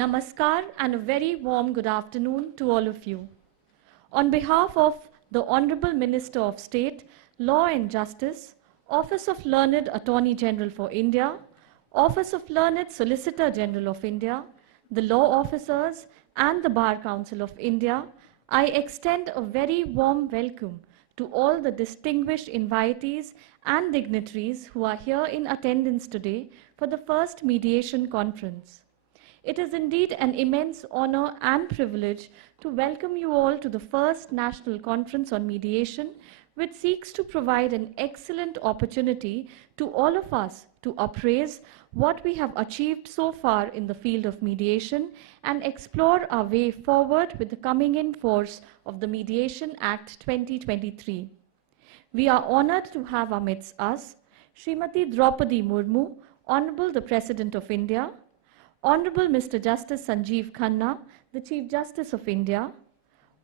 Namaskar and a very warm good afternoon to all of you. On behalf of the Honorable Minister of State, Law and Justice, Office of Learned Attorney General for India, Office of Learned Solicitor General of India, the law officers and the Bar Council of India, I extend a very warm welcome to all the distinguished invitees and dignitaries who are here in attendance today for the first mediation conference. It is indeed an immense honor and privilege to welcome you all to the first National Conference on Mediation, which seeks to provide an excellent opportunity to all of us to appraise what we have achieved so far in the field of mediation and explore our way forward with the coming in force of the Mediation Act 2023. We are honored to have amidst us Srimati Draupadi Murmu, Honorable the President of India, Honorable Mr. Justice Sanjeev Khanna, the Chief Justice of India,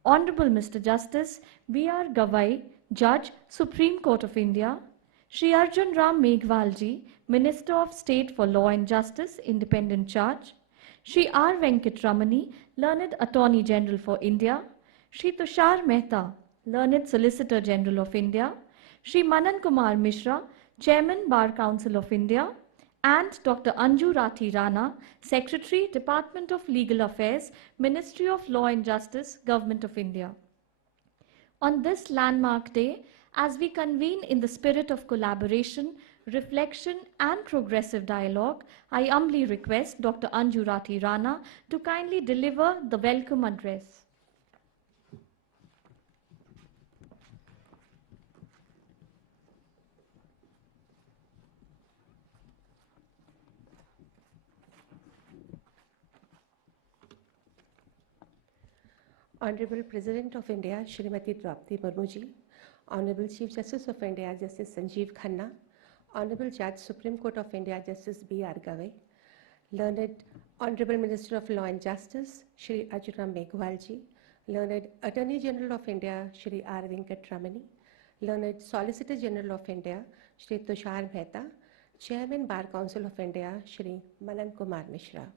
Honorable Mr. Justice B.R. Gavai, Judge, Supreme Court of India, Shri Arjun Ram Meghwalji, Minister of State for Law and Justice, Independent Charge, Shri R. Venkat Ramani, Learned Attorney General for India, Shri Tushar Mehta, Learned Solicitor General of India, Shri Manan Kumar Mishra, Chairman, Bar Council of India, and Dr. Anju Rathi Rana, Secretary, Department of Legal Affairs, Ministry of Law and Justice, Government of India. On this landmark day, as we convene in the spirit of collaboration, reflection, and progressive dialogue, I humbly request Dr. Anju Rathi Rana to kindly deliver the welcome address. Honorable President of India, Srimati Draupadi Murmu ji, Honorable Chief Justice of India, Justice Sanjeev Khanna, Honorable Judge, Supreme Court of India, Justice B.R. Gavai, Learned Honorable Minister of Law and Justice, Shri Arjun Ram Meghwalji, Learned Attorney General of India, Shri R. Venkat Ramani, Learned Solicitor General of India, Shri Tushar Mehta, Chairman Bar Council of India, Shri Manan Kumar Mishra.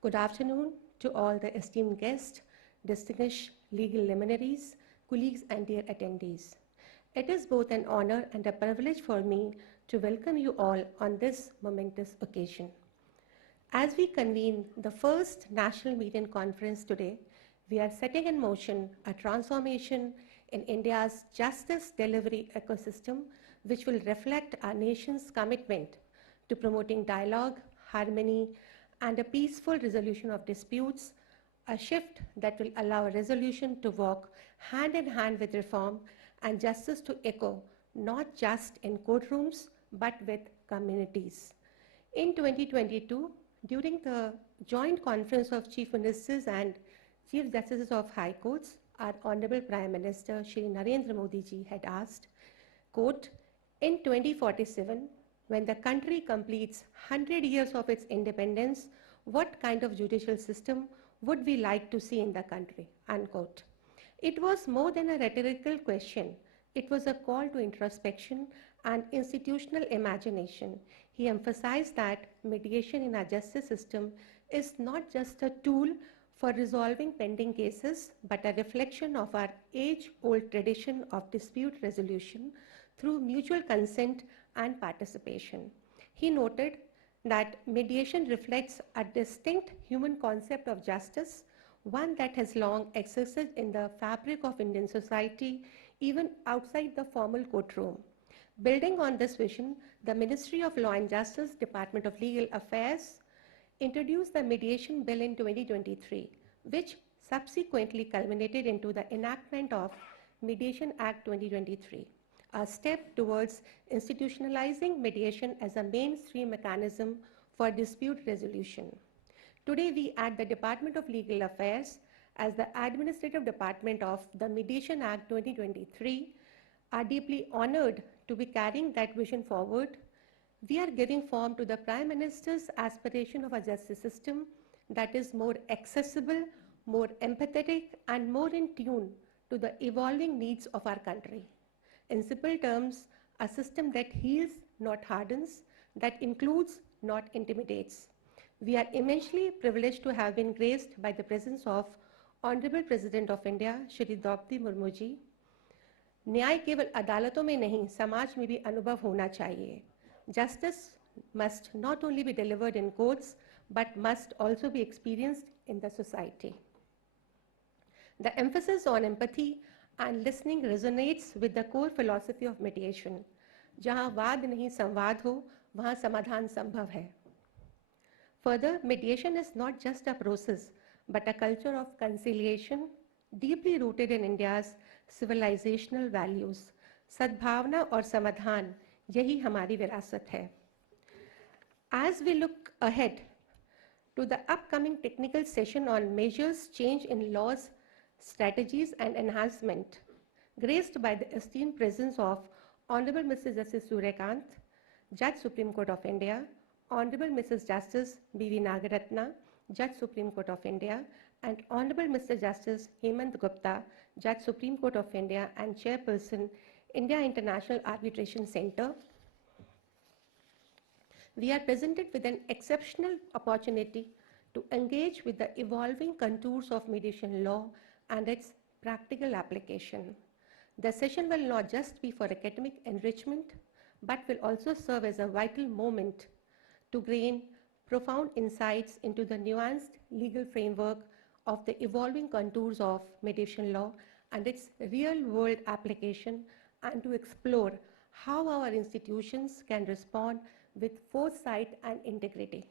Good afternoon to all the esteemed guests, distinguished legal luminaries, colleagues and dear attendees. It is both an honor and a privilege for me to welcome you all on this momentous occasion. As we convene the first National Mediation Conference today, we are setting in motion a transformation in India's justice delivery ecosystem, which will reflect our nation's commitment to promoting dialogue, harmony, and a peaceful resolution of disputes, a shift that will allow resolution to walk hand in hand with reform and justice to echo not just in courtrooms but with communities. In 2022, during the joint conference of Chief Ministers and Chief Justices of High Courts, our Honorable Prime Minister Shri Narendra Modi ji had asked, quote, in 2047, when the country completes 100 years of its independence, what kind of judicial system would we like to see in the country, unquote. It was more than a rhetorical question. It was a call to introspection and institutional imagination. He emphasized that mediation in our justice system is not just a tool for resolving pending cases, but a reflection of our age-old tradition of dispute resolution through mutual consent and participation. He noted that mediation reflects a distinct human concept of justice, one that has long existed in the fabric of Indian society, even outside the formal courtroom. Building on this vision, the Ministry of Law and Justice, Department of Legal Affairs, introduced the Mediation Bill in 2023, which subsequently culminated into the enactment of Mediation Act 2023. A step towards institutionalizing mediation as a mainstream mechanism for dispute resolution. Today, we at the Department of Legal Affairs, as the administrative department of the Mediation Act 2023, are deeply honored to be carrying that vision forward. We are giving form to the Prime Minister's aspiration of a justice system that is more accessible, more empathetic, and more in tune to the evolving needs of our country. In simple terms, a system that heals, not hardens, that includes, not intimidates. We are immensely privileged to have been graced by the presence of Honorable President of India, Shri Draupadi Murmu ji. न्याय केवल अदालतों में नहीं, समाज में भी अनुभव होना चाहिए. Justice must not only be delivered in courts, but must also be experienced in the society. The emphasis on empathy and listening resonates with the core philosophy of mediation. जहाँ वाद नहीं संवाद हो, वहाँ समाधान संभव है. Further, mediation is not just a process, but a culture of conciliation deeply rooted in India's civilizational values. सद्भावना और समाधान यही हमारी विरासत है. As we look ahead to the upcoming technical session on measures change in laws, strategies and enhancement, graced by the esteemed presence of Honorable Mrs. Justice Suryakant, Judge Supreme Court of India, Honorable Mrs. Justice B.V. Nagaratna, Judge Supreme Court of India, and Honorable Mr. Justice Hemant Gupta, Judge Supreme Court of India and Chairperson, India International Arbitration Center, we are presented with an exceptional opportunity to engage with the evolving contours of mediation law and its practical application. The session will not just be for academic enrichment, but will also serve as a vital moment to gain profound insights into the nuanced legal framework of the evolving contours of mediation law and its real-world application, and to explore how our institutions can respond with foresight and integrity.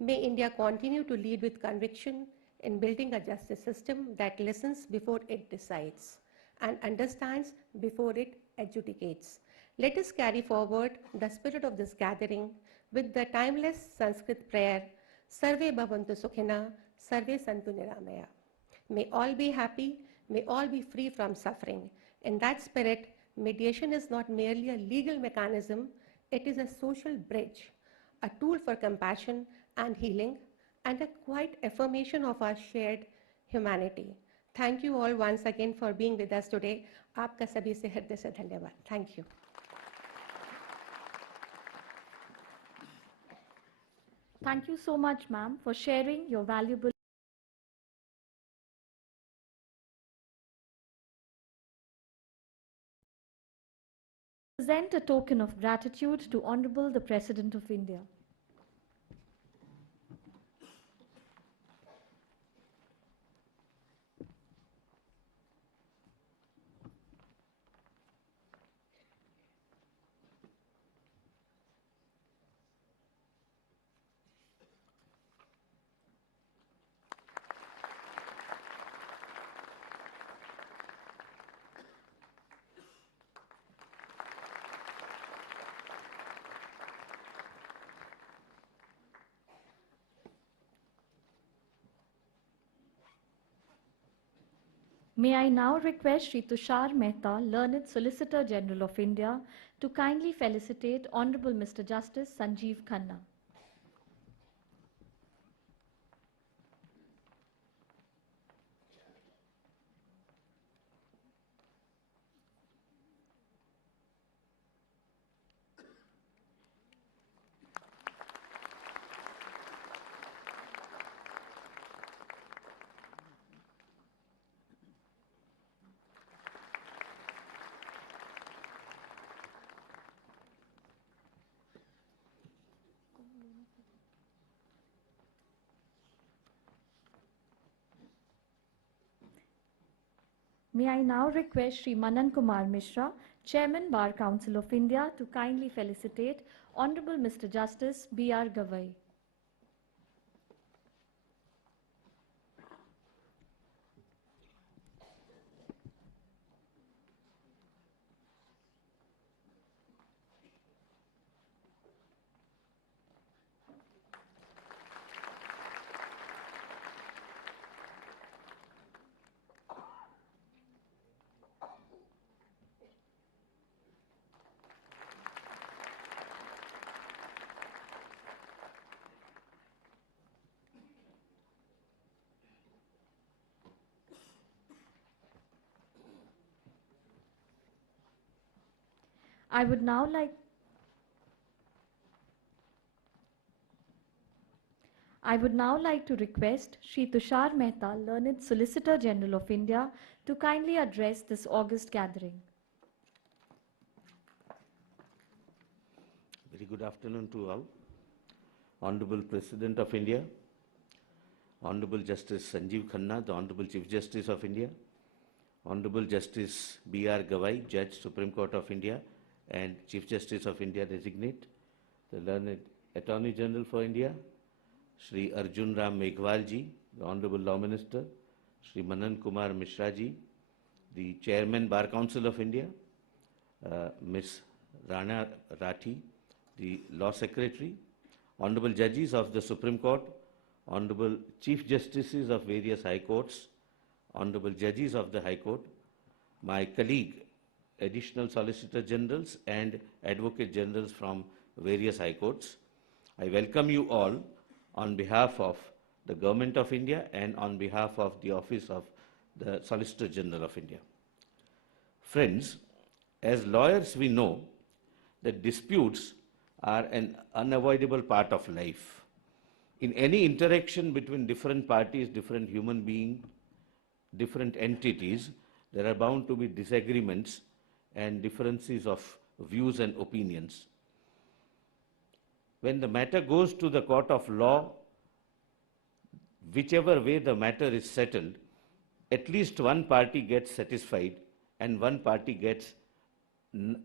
May India continue to lead with conviction in building a justice system that listens before it decides and understands before it adjudicates. Let us carry forward the spirit of this gathering with the timeless Sanskrit prayer, Sarve Bhavantu Sukhina, Sarve Santu Niramaya. May all be happy, may all be free from suffering. In that spirit, mediation is not merely a legal mechanism, it is a social bridge, a tool for compassion and healing, and a quiet affirmation of our shared humanity. Thank you all once again for being with us today. आपका सभी से हृदय से धन्यवाद. Thank you. Thank you so much, ma'am, for sharing your valuable present a token of gratitude to Honorable the President of India. May I now request Shri Tushar Mehta, Learned Solicitor General of India, to kindly felicitate Honorable Mr. Justice Sanjeev Khanna. May I now request Shri Manan Kumar Mishra, Chairman Bar Council of India, to kindly felicitate Honorable Mr. Justice B.R. Gavai. I would I would now like to request Shri Tushar Mehta, Learned Solicitor General of India, to kindly address this august gathering. Very good afternoon to all. Honorable President of India, Honorable Justice Sanjeev Khanna, the Honorable Chief Justice of India, Honorable Justice B.R. Gawai, Judge, Supreme Court of India and Chief Justice of India Designate, the Learned Attorney General for India, Shri Arjun Ram Meghwal ji, the Honorable Law Minister, Shri Manan Kumar Mishra ji, the Chairman Bar Council of India, Ms. Rana Rathi, the Law Secretary, Honorable Judges of the Supreme Court, Honorable Chief Justices of various High Courts, Honorable Judges of the High Court, my colleague, Additional Solicitor Generals and Advocate Generals from various High Courts. I welcome you all on behalf of the Government of India and on behalf of the Office of the Solicitor General of India. Friends, as lawyers we know that disputes are an unavoidable part of life. In any interaction between different parties, different human beings, different entities, there are bound to be disagreements and differences of views and opinions. When the matter goes to the court of law, whichever way the matter is settled, at least one party gets satisfied and one party gets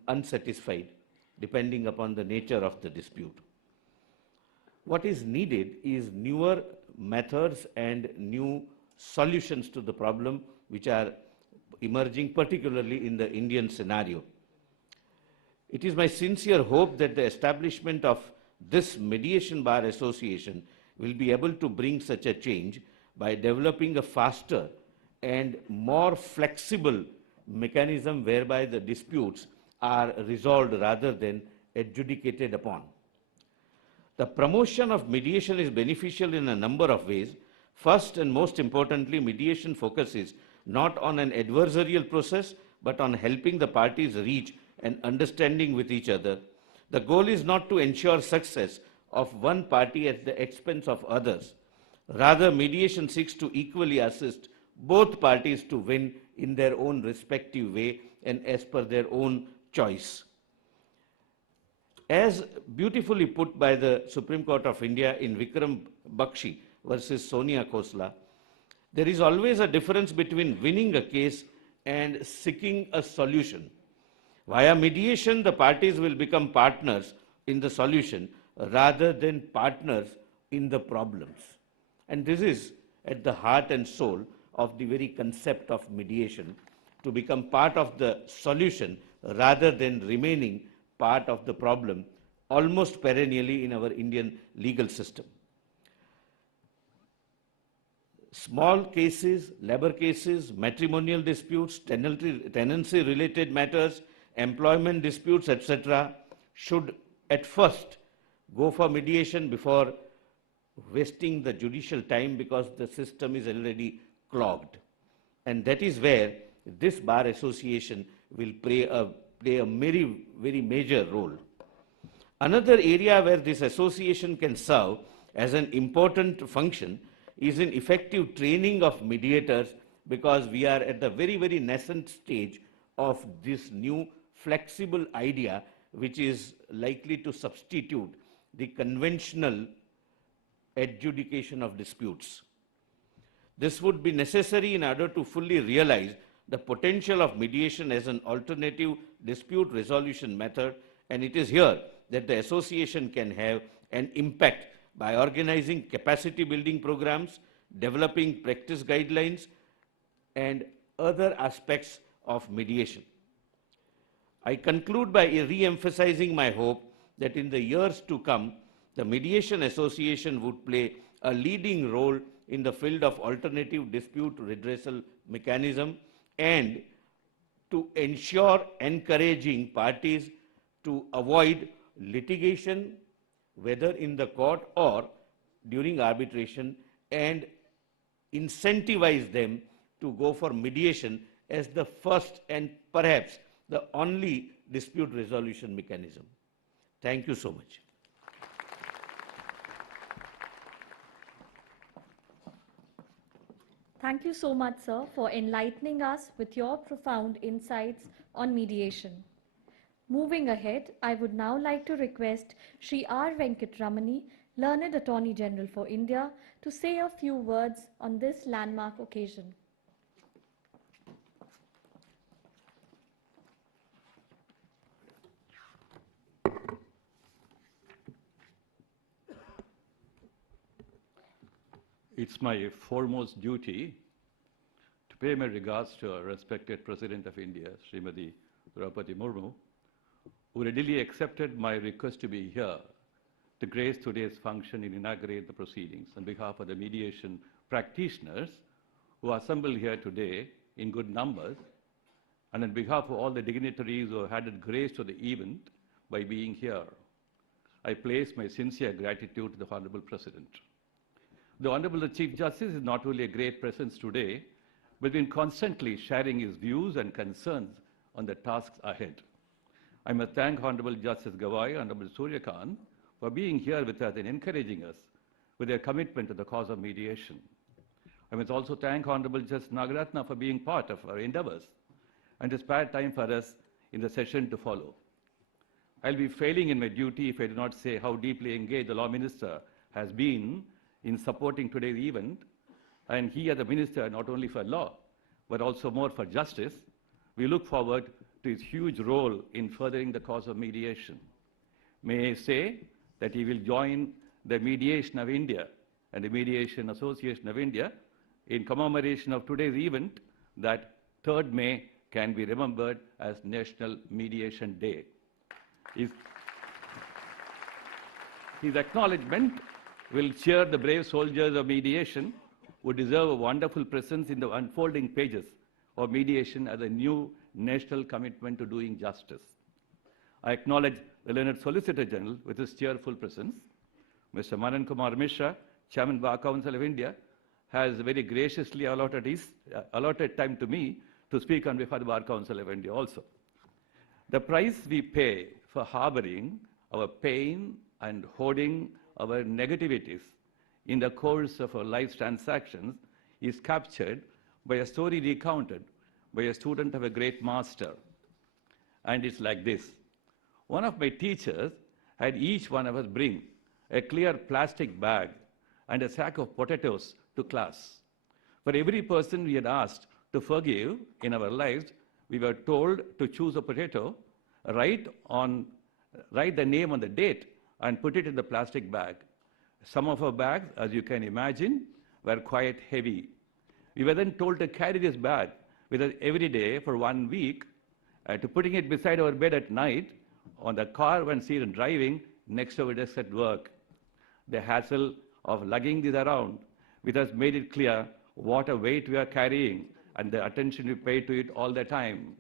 unsatisfied, depending upon the nature of the dispute. What is needed is newer methods and new solutions to the problem which are emerging, particularly in the Indian scenario. It is my sincere hope that the establishment of this Mediation Bar Association will be able to bring such a change by developing a faster and more flexible mechanism whereby the disputes are resolved rather than adjudicated upon. The promotion of mediation is beneficial in a number of ways. First and most importantly, mediation focuses not on an adversarial process, but on helping the parties reach an understanding with each other. The goal is not to ensure success of one party at the expense of others. Rather, mediation seeks to equally assist both parties to win in their own respective way and as per their own choice. As beautifully put by the Supreme Court of India in Vikram Bakshi versus Sonia Khosla, there is always a difference between winning a case and seeking a solution. Via mediation, the parties will become partners in the solution rather than partners in the problems. And this is at the heart and soul of the very concept of mediation, to become part of the solution rather than remaining part of the problem almost perennially in our Indian legal system. Small cases, labor cases, matrimonial disputes, tenancy-related matters, employment disputes, etc. should at first go for mediation before wasting the judicial time, because the system is already clogged. And that is where this Bar Association will play a very major role. Another area where this association can serve as an important function is in effective training of mediators, because we are at the very nascent stage of this new flexible idea which is likely to substitute the conventional adjudication of disputes. This would be necessary in order to fully realize the potential of mediation as an alternative dispute resolution method, and it is here that the association can have an impact by organizing capacity building programs, developing practice guidelines, and other aspects of mediation. I conclude by re-emphasizing my hope that in the years to come, the Mediation Association would play a leading role in the field of alternative dispute redressal mechanism, and to ensure encouraging parties to avoid litigation, whether in the court or during arbitration, and incentivize them to go for mediation as the first and perhaps the only dispute resolution mechanism. Thank you so much. Thank you so much, sir, for enlightening us with your profound insights on mediation. Moving ahead, I would now like to request Shri R. Venkatramani, Learned Attorney General for India, to say a few words on this landmark occasion. It's my foremost duty to pay my regards to our respected President of India, Srimati Murmu, who readily accepted my request to be here to grace today's function and inaugurate the proceedings on behalf of the mediation practitioners who assemble here today in good numbers, and on behalf of all the dignitaries who have added grace to the event by being here. I place my sincere gratitude to the Honorable President. The Honorable Chief Justice is not only a great presence today, but been constantly sharing his views and concerns on the tasks ahead. I must thank Honorable Justice Gawai, Honorable Surya Khan, for being here with us and encouraging us with their commitment to the cause of mediation. I must also thank Honorable Justice Nagaratna for being part of our endeavors and to spare time for us in the session to follow. I'll be failing in my duty if I do not say how deeply engaged the Law Minister has been in supporting today's event, and he as a minister not only for law, but also more for justice. We look forward to his huge role in furthering the cause of mediation. May I say that he will join the Mediation of India and the Mediation Association of India in commemoration of today's event, that 3rd May can be remembered as National Mediation Day. His acknowledgement will cheer the brave soldiers of mediation who deserve a wonderful presence in the unfolding pages of mediation as a new national commitment to doing justice. I acknowledge the learned Solicitor General with his cheerful presence. Mr. Manan Kumar Mishra, Chairman Bar Council of India, has very graciously allotted time to me to speak on behalf of the Bar Council of India also. The price we pay for harboring our pain and hoarding our negativities in the course of our life's transactions is captured by a story recounted by a student of a great master. And it's like this. One of my teachers had each one of us bring a clear plastic bag and a sack of potatoes to class. For every person we had asked to forgive in our lives, we were told to choose a potato, write the name on the date, and put it in the plastic bag. Some of our bags, as you can imagine, were quite heavy. We were then told to carry this bag with us every day for 1 week, to putting it beside our bed at night, on the car when seen driving, next to our desk at work. The hassle of lugging this around with us made it clear what a weight we are carrying and the attention we pay to it all the time.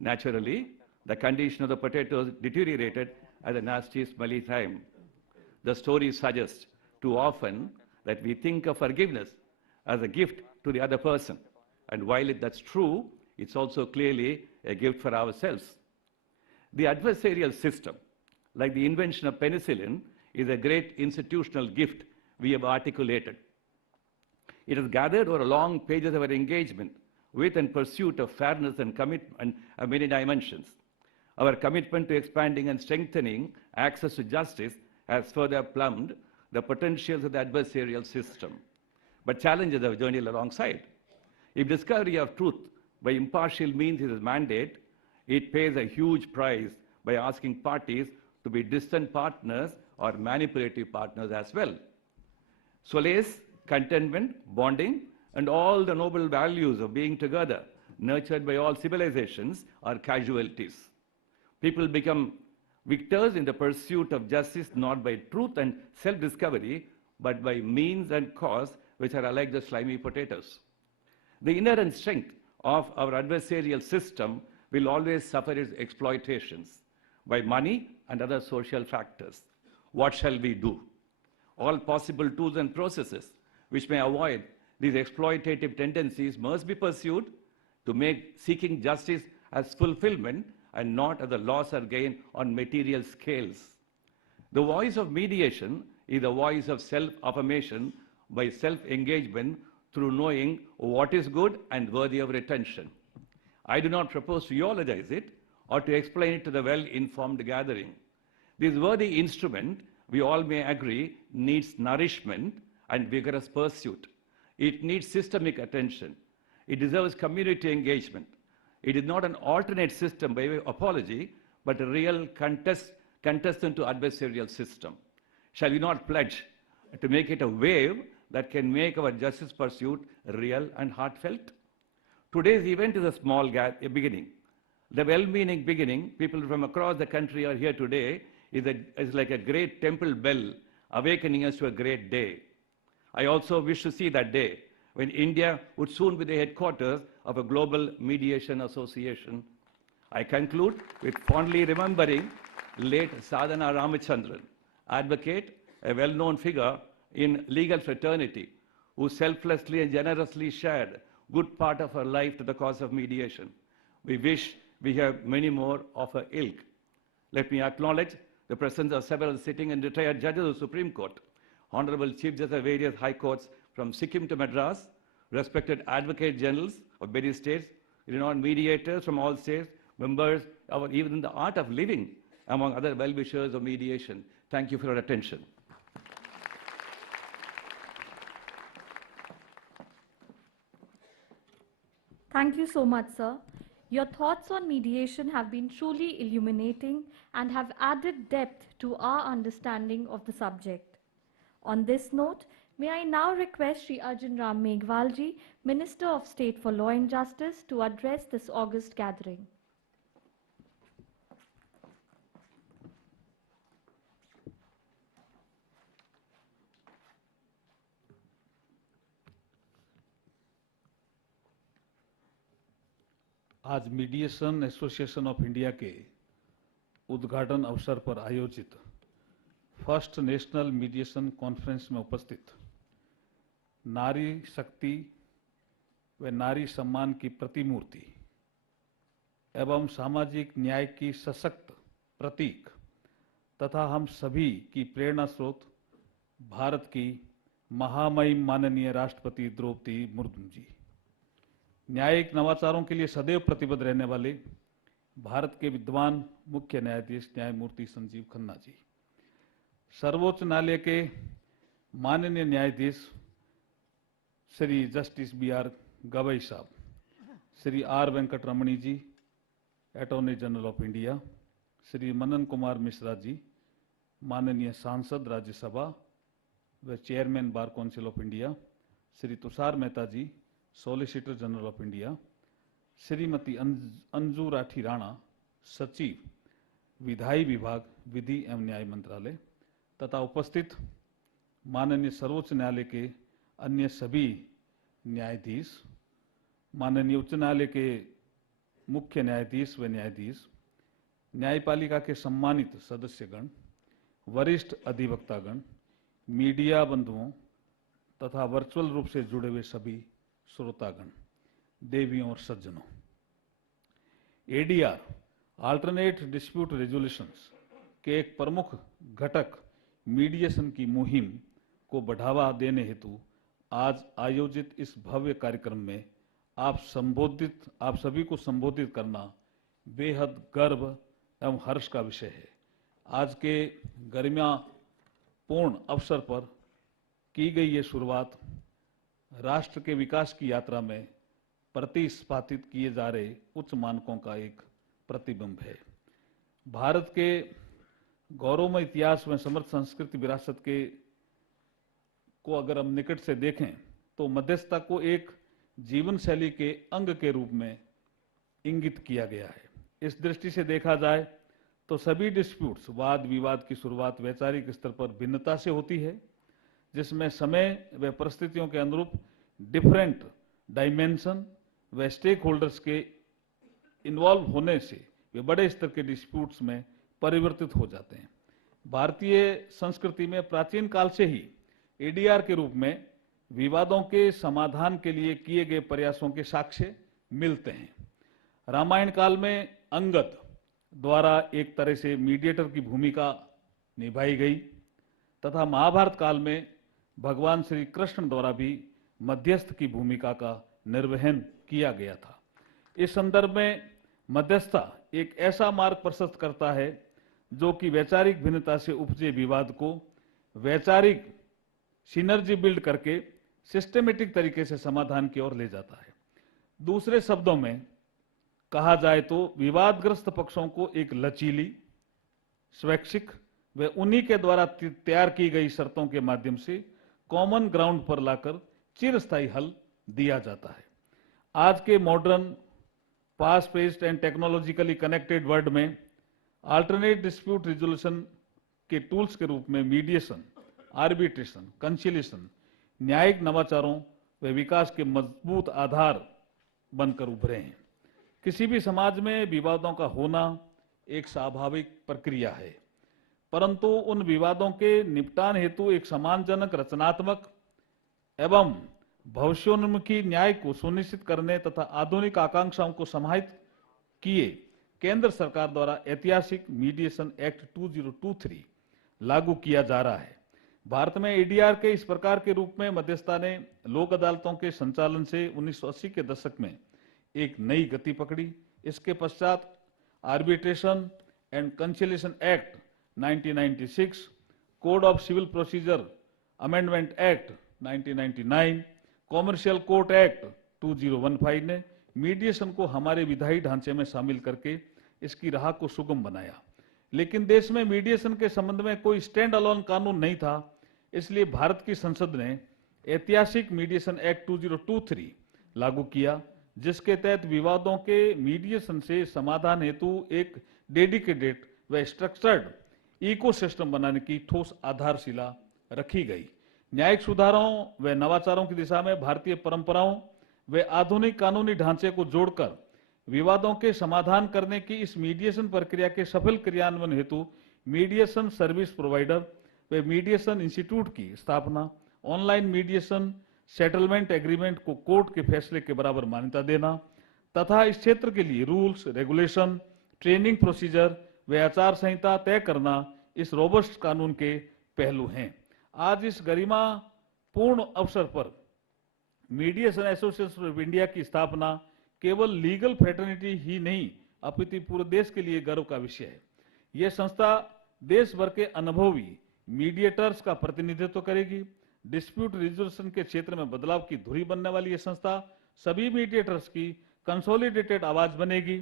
Naturally, the condition of the potatoes deteriorated at a nasty, smelly time. The story suggests too often that we think of forgiveness as a gift to the other person. And while that's true, it's also clearly a gift for ourselves. The adversarial system, like the invention of penicillin, is a great institutional gift we have articulated. It has gathered over long pages of our engagement with and pursuit of fairness and commitment of many dimensions. Our commitment to expanding and strengthening access to justice has further plumbed the potentials of the adversarial system. But challenges have journeyed alongside. If discovery of truth by impartial means is its mandate, it pays a huge price by asking parties to be distant partners or manipulative partners as well. Solace, contentment, bonding, and all the noble values of being together, nurtured by all civilizations, are casualties. People become victors in the pursuit of justice not by truth and self-discovery, but by means and cause which are like the slimy potatoes. The inherent strength of our adversarial system will always suffer its exploitations by money and other social factors. What shall we do? All possible tools and processes which may avoid these exploitative tendencies must be pursued to make seeking justice as fulfillment and not as a loss or gain on material scales. The voice of mediation is the voice of self-affirmation by self-engagement through knowing what is good and worthy of retention. I do not propose to eulogize it or to explain it to the well-informed gathering. This worthy instrument, we all may agree, needs nourishment and vigorous pursuit. It needs systemic attention. It deserves community engagement. It is not an alternate system by way of apology, but a real contestant to adversarial system. Shall we not pledge to make it a wave that can make our justice pursuit real and heartfelt? Today's event is a small beginning. The well-meaning beginning, people from across the country are here today, is like a great temple bell awakening us to a great day. I also wish to see that day when India would soon be the headquarters of a global mediation association. I conclude with fondly remembering late Sadhana Ramachandran, advocate, a well-known figure in legal fraternity, who selflessly and generously shared good part of her life to the cause of mediation. We wish we have many more of her ilk. Let me acknowledge the presence of several sitting and retired judges of the Supreme Court, Honorable Chief Justice of various high courts from Sikkim to Madras, respected advocate generals of various states, renowned mediators from all states, members of even the art of living, among other well-wishers of mediation. Thank you for your attention. Thank you so much, sir. Your thoughts on mediation have been truly illuminating and have added depth to our understanding of the subject. On this note, may I now request Sri Arjun Ram Meghwalji, Minister of State for Law and Justice, to address this august gathering. आज mediation association of India के उद्घाटन अवसर पर आयोजित first national mediation conference में उपस्थित नारी शक्ति व नारी सम्मान की प्रतिमूर्ति एवं सामाजिक न्याय की सशक्त प्रतीक तथा हम सभी की प्रेरणा स्रोत भारत की महामहिम माननीय राष्ट्रपति द्रौपदी मुर्मू जी, न्यायिक नवाचारों के लिए सदैव प्रतिबद्ध रहने वाले भारत के विद्वान मुख्य न्यायाधीश न्यायमूर्ति संजीव खन्ना जी, सर्वोच्च न्यायालय के माननीय न्यायाधीश श्री जस्टिस बी.आर. गवई साहब, Shri R. Venkataramani ji, attorney general of India, Shri Manan Kumar Mishra ji, माननीय सांसद राज्यसभा व chairman bar council of India, Shri Tushar Mehta ji, solicitor general of India, Shrimati Anju Rathi Rana, सचिव विधायी विभाग विधि एवं न्याय मंत्रालय, तथा उपस्थित माननीय सर्वोच्च न्यायालय के अन्य सभी न्यायाधीश, माननीय उच्च न्यायालय के मुख्य न्यायाधीश व न्यायाधीश, न्यायपालिका के सम्मानित सदस्यगण, वरिष्ठ अधिवक्तागण, मीडिया बंधुओं तथा वर्चुअल रूप से जुड़े हुए सभी श्रोतागण, देवियों और सज्जनों, एडीआर अल्टरनेट डिस्प्यूट रेजोल्यूशंस के एक प्रमुख घटक मीडिएशन की मुहिम को बढ़ावा देने हेतु आज आयोजित इस भव्य कार्यक्रम में आप सभी को संबोधित करना बेहद गर्व एवं हर्ष का विषय है। आज के गरिमापूर्ण अवसर पर की गई ये शुरुआत राष्ट्र के विकास की यात्रा में प्रतिस्थापित किए जा रहे उच्च मानकों का एक प्रतिबिंब है। भारत के गौरवमय इतिहास में समृद्ध संस्कृति विरासत के को अगर हम निकट से देखें तो मध्यस्थता को एक जीवन शैली के अंग के रूप में इंगित किया गया है। इस दृष्टि से देखा जाए तो सभी डिस्प्यूट्स, वाद विवाद की शुरुआत वैचारिक स्तर पर भिन्नता से होती है, जिसमें समय व परिस्थितियों के अनुरूप डिफरेंट डायमेंशन व स्टेक होल्डर्स के इन्वॉल्व होने से वे बड़े स्तर के डिस्प्यूट्स में परिवर्तित हो जाते हैं। भारतीय संस्कृति में प्राचीन काल से ही एडीआर के रूप में विवादों के समाधान के लिए किए गए प्रयासों के साक्ष्य मिलते हैं। रामायण काल में अंगद द्वारा एक तरह से मीडिएटर की भूमिका निभाई गई तथा महाभारत काल में भगवान श्री कृष्ण द्वारा भी मध्यस्थ की भूमिका का निर्वहन किया गया था। इस संदर्भ में मध्यस्थता एक ऐसा मार्ग प्रशस्त करता है जो कि वैचारिक भिन्नता से उपजे विवाद को वैचारिक सिनर्जी बिल्ड करके सिस्टमेटिक तरीके से समाधान की ओर ले जाता है। दूसरे शब्दों में कहा जाए तो विवादग्रस्त पक्षों को एक लचीली, स्वैच्छिक व उन्हीं के द्वारा तैयार की गई शर्तों के माध्यम से कॉमन ग्राउंड पर लाकर चिरस्थायी हल दिया जाता है। आज के modern, fast paced and technologically connected world में अल्टरनेट डिस्प्यूट रिजोल्यूशन के टूल्स के रूप में मीडिएशन, आर्बिट्रेशन, कंसिलिएशन न्यायिक नवाचारों व विकास के मजबूत आधार बनकर उभरे हैं। किसी भी समाज में विवादों का होना एक स्वाभाविक प्रक्रिया है, परंतु उन विवादों के निपटान हेतु एक सम्मानजनक, रचनात्मक एवं भविष्योन्मुखी न्याय को सुनिश्चित करने तथा आधुनिक आकांक्षाओं को समाहित किए केंद्र सरकार द्वारा ऐतिहासिक मीडिएशन एक्ट 2023 लागू किया जा रहा है। भारत में एडीआर के इस प्रकार के रूप में मध्यस्थता ने लोक अदालतों के संचालन से 1980 के दशक में एक नई गति पकड़ी। इसके पश्चात arbitration and conciliation act 1996, code of civil procedure amendment act 1999, commercial court act 2015 ने मीडिएशन को हमारे विधायी ढांचे में शामिल करके इसकी राह को सुगम बनाया। लेकिन देश में मीडिएशन के संबंध में कोई स्टैंड अलोन कानून नहीं था, इसलिए भारत की संसद ने ऐतिहासिक मीडिएशन एक्ट 2023 लागू किया, जिसके तहत विवादों के मीडिएशन से समाधान हेतु एक डेडिकेटेड व स्ट्रक्चर्ड इकोसिस्टम बनाने की ठोस आधारशिला रखी गई। न्यायिक सुधारों व नवाचारों की दिशा में भारतीय परंपराओं व आधुनिक कानूनी ढांचे को जोड़कर विवादों के समाधान करने की इस मीडिएशन प्रक्रिया के सफल क्रियान्वयन हेतु मीडिएशन सर्विस प्रोवाइडर व मीडिएशन इंस्टीट्यूट की स्थापना, ऑनलाइन मीडिएशन सेटलमेंट एग्रीमेंट को कोर्ट के फैसले के बराबर मान्यता देना तथा इस क्षेत्र के लिए रूल्स, रेगुलेशन, ट्रेनिंग प्रोसीजर व आचार संहिता तय करना इस रोबस्ट कानून के पहलू हैं। आज इस गरिमा पूर्ण अवसर पर मीडिएशन एसोसिएशन ऑफ इंडिया की स्थापना केवल लीगल फ्रेटर्निटी ही नहीं अपितु पूरे देश के लिए गर्व का विषय है। यह संस्था देश भर के अनुभवी मीडिएटर्स का प्रतिनिधित्व करेगी। डिस्प्यूट रिजोल्यूशन के क्षेत्र में बदलाव की धुरी बनने वाली यह संस्था सभी मीडिएटर्स की कंसोलिडेटेड आवाज बनेगी।